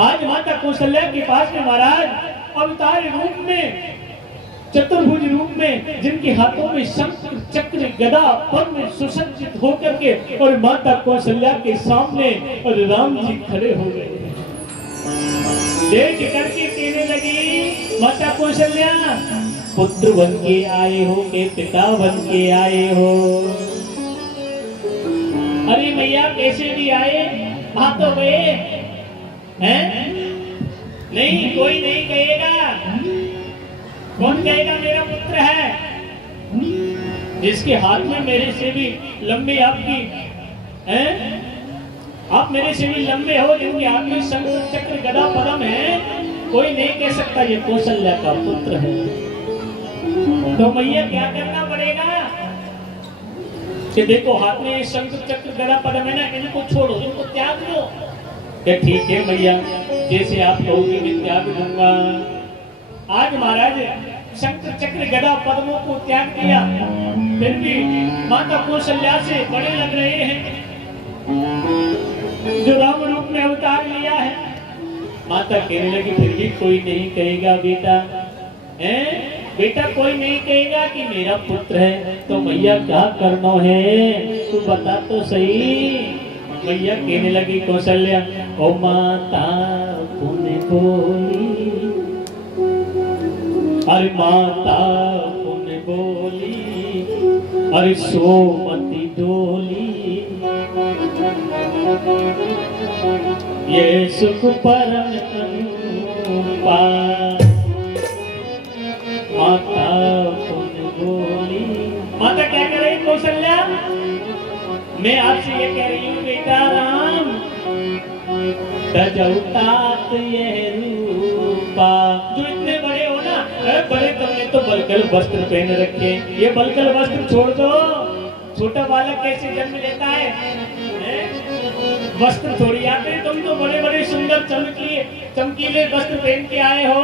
आज माता कौशल्या के पास में महाराज अवतार रूप में, चतुर्भुज रूप में, जिनके हाथों में शंख चक्र गदा पद्म सुसज्जित होकर के और माता कौशल्या के सामने और राम जी खड़े हो गए। देख करके कहने लगी, माता कौशल्या, पुत्र बन के आए हो के पिता बन के आए हो? अरे मैया कैसे भी आए, आ तो गए हैं? नहीं, कोई नहीं कहेगा। कौन कहेगा मेरा पुत्र है? जिसके हाथ में मेरे से भी लंबे आपकी हैं? आप मेरे से भी लंबे हो, जिनके हाथ में शंख चक्र गदा पद्म है, कोई नहीं कह सकता ये कौशल्या का पुत्र है। तो मैया क्या करना पड़ेगा कि देखो हाथ में शंख चक्र गदा पद्म है ना, इनको छोड़ो, इनको त्याग दो। ठीक है मैया, जैसे आप कहोगे मैं त्याग दूंगा। आज महाराज शंख चक्र गदा पद्मों को त्याग दिया, फिर भी माता कौशल्या से बड़े लग रहे हैं जो राम रूप में अवतार लिया है। माता कहने लगी, फिर भी कोई नहीं कहेगा बेटा, हैं? बेटा कोई नहीं कहेगा कि मेरा पुत्र है, तो मैया क्या करना है तू बता तो सही। मैया कहने लगी कौशल्या, ओ माता पुण्य बोली, अरे माता पुण्य बोली, अरे सोमती डोली, ये सुख परम अनुपार। माता पुन बोली, माता क्या कह रही कौशल्या? मैं आपसे ये कह रही हूँ बेटा राम, तजौतात ये रूपा, जो इतने बड़े हो ना, बड़े तुमने तो बलकल वस्त्र पहन रखे, ये बलकल वस्त्र छोड़ दो। छोटा बालक कैसे जन्म लेता है? वस्त्र थोड़ी आते, तुम तो बड़े बड़े सुंदर चमकीले वस्त्र पहन के आए हो,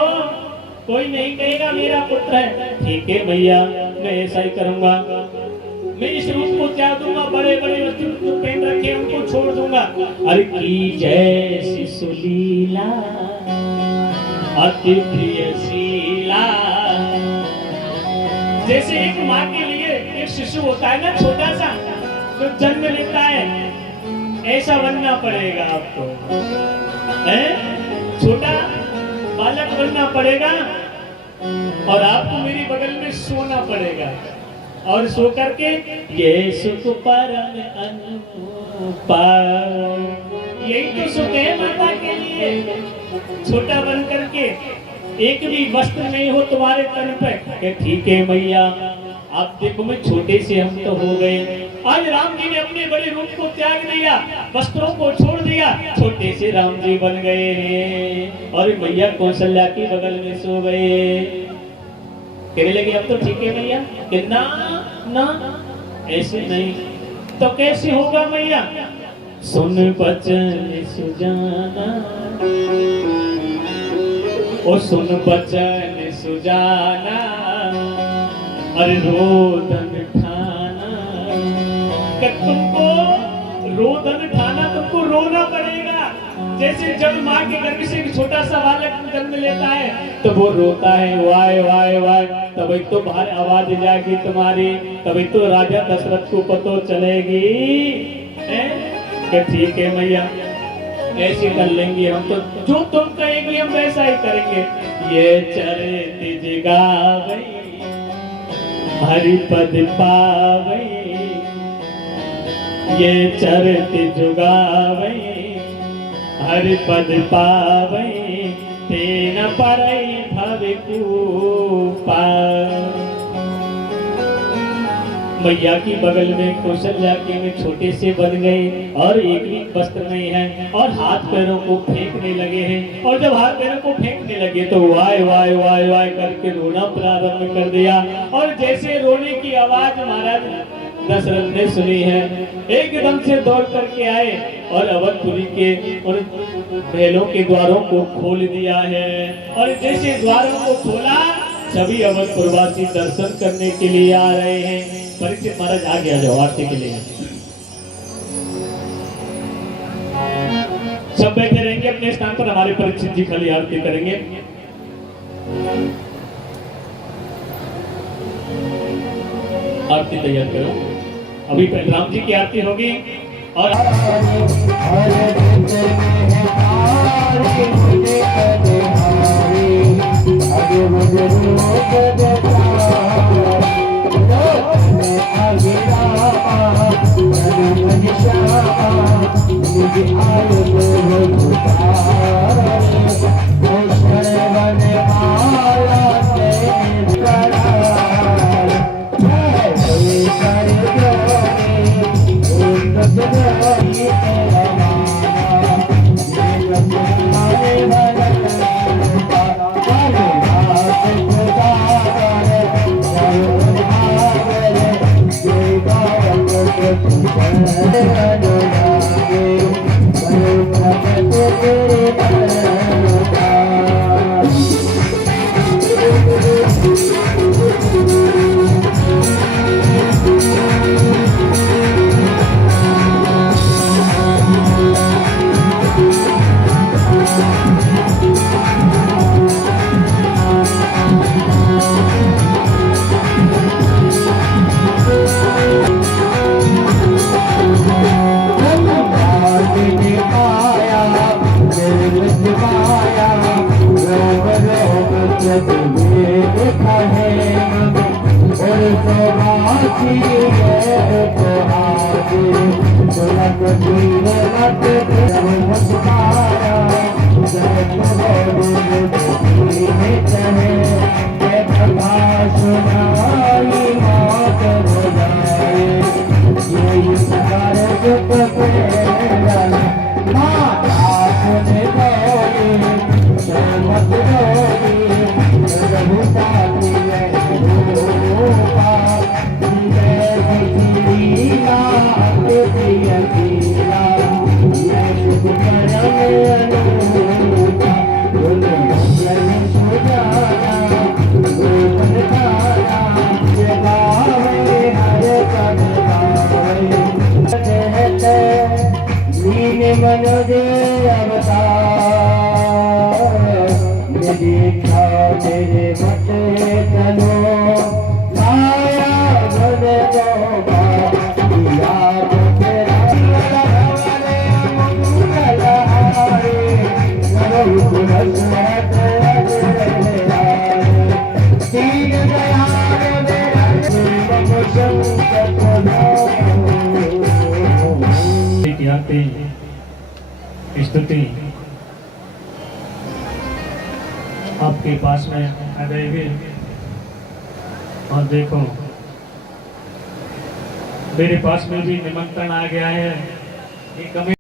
कोई नहीं कहेगा मेरा पुत्र है। ठीक है भैया, मैं ऐसा ही करूंगा, मैं इस रूप को त्याग दूंगा, बड़े बड़े वस्त्र जो पहन रखे उनको छोड़ दूंगा। अरे की जैसी सुलीला अति प्रिय शीला, जैसे एक माँ के लिए एक शिशु होता है ना, छोटा सा जो जन्म लेता है, ऐसा बनना पड़ेगा आपको, छोटा बालक बनना पड़ेगा और आपको मेरी बगल में सोना पड़ेगा और सो करके ये सुख परम अनुपार, यही तो सुख है माता के लिए। छोटा बन करके एक भी वस्त्र नहीं हो तुम्हारे तन पे, ठीक है मैया आप देखो मैं छोटे से हम तो हो गए। आज राम जी ने अपने बड़े रूप को त्याग दिया, वस्त्रों को छोड़ दिया, छोटे से राम जी बन गए हैं और मैया कौशल्या की बगल में सो गए। कहने लगे अब तो ठीक है मैया, कि ना ना ऐसे नहीं, तो कैसे होगा मैया? सुन बचन सुजाना, ओ सुन बचन सुजाना, अरे रोदन ठाना, तुमको रोदन ठाना, तुमको रोना पड़ेगा। जैसे जब माँ के गर्भ से एक छोटा सा बालक जन्म लेता है तो वो रोता है वाय वाय वाय, तभी तो बाहर आवाज जाएगी तुम्हारी, तभी तो राजा दशरथ को पता चलेगी। ठीक है मैया ऐसे कर लेंगे हम, तो जो तुम कहेंगे हम वैसा ही करेंगे। ये चरित जगावे हरि पद पावे, ये चरित जुगावे हरि पद पावे, तेन परई भव कूपा। मैया की बगल में कौशल्या के में छोटे से बन गए और एक भी वस्त्र नहीं है और हाथ पैरों को फेंकने लगे हैं। और जब हाथ पैरों को फेंकने लगे तो वाय वाय वाय वाय करके रोना प्रारंभ कर दिया। और जैसे रोने की आवाज महाराज दशरथ ने सुनी है, एकदम से दौड़ करके आए और अवधपुरी के और महलों के द्वारों को खोल दिया है। और जैसे द्वारों को खोला सभी अवधपुरवासी दर्शन करने के लिए आ रहे हैं। परीक्षित महाराज आगे आ जाओ आरती के लिए। सब बैठे रहेंगे अपने स्थान पर, हमारे परीक्षित जी खाली आरती करेंगे। आरती तैयार करो, अभी राम जी की आरती होगी। और Thank you. मनोजे अवतार मेरी इच्छा तेरे मत चलो माया बन दो याद तेरा वाले मंगल हारे करो कुरसमत तीन दयाल मेरा शंकर की आरती स्तुति आपके पास में आ गई है। और देखो मेरे पास में भी निमंत्रण आ गया है। ये कमी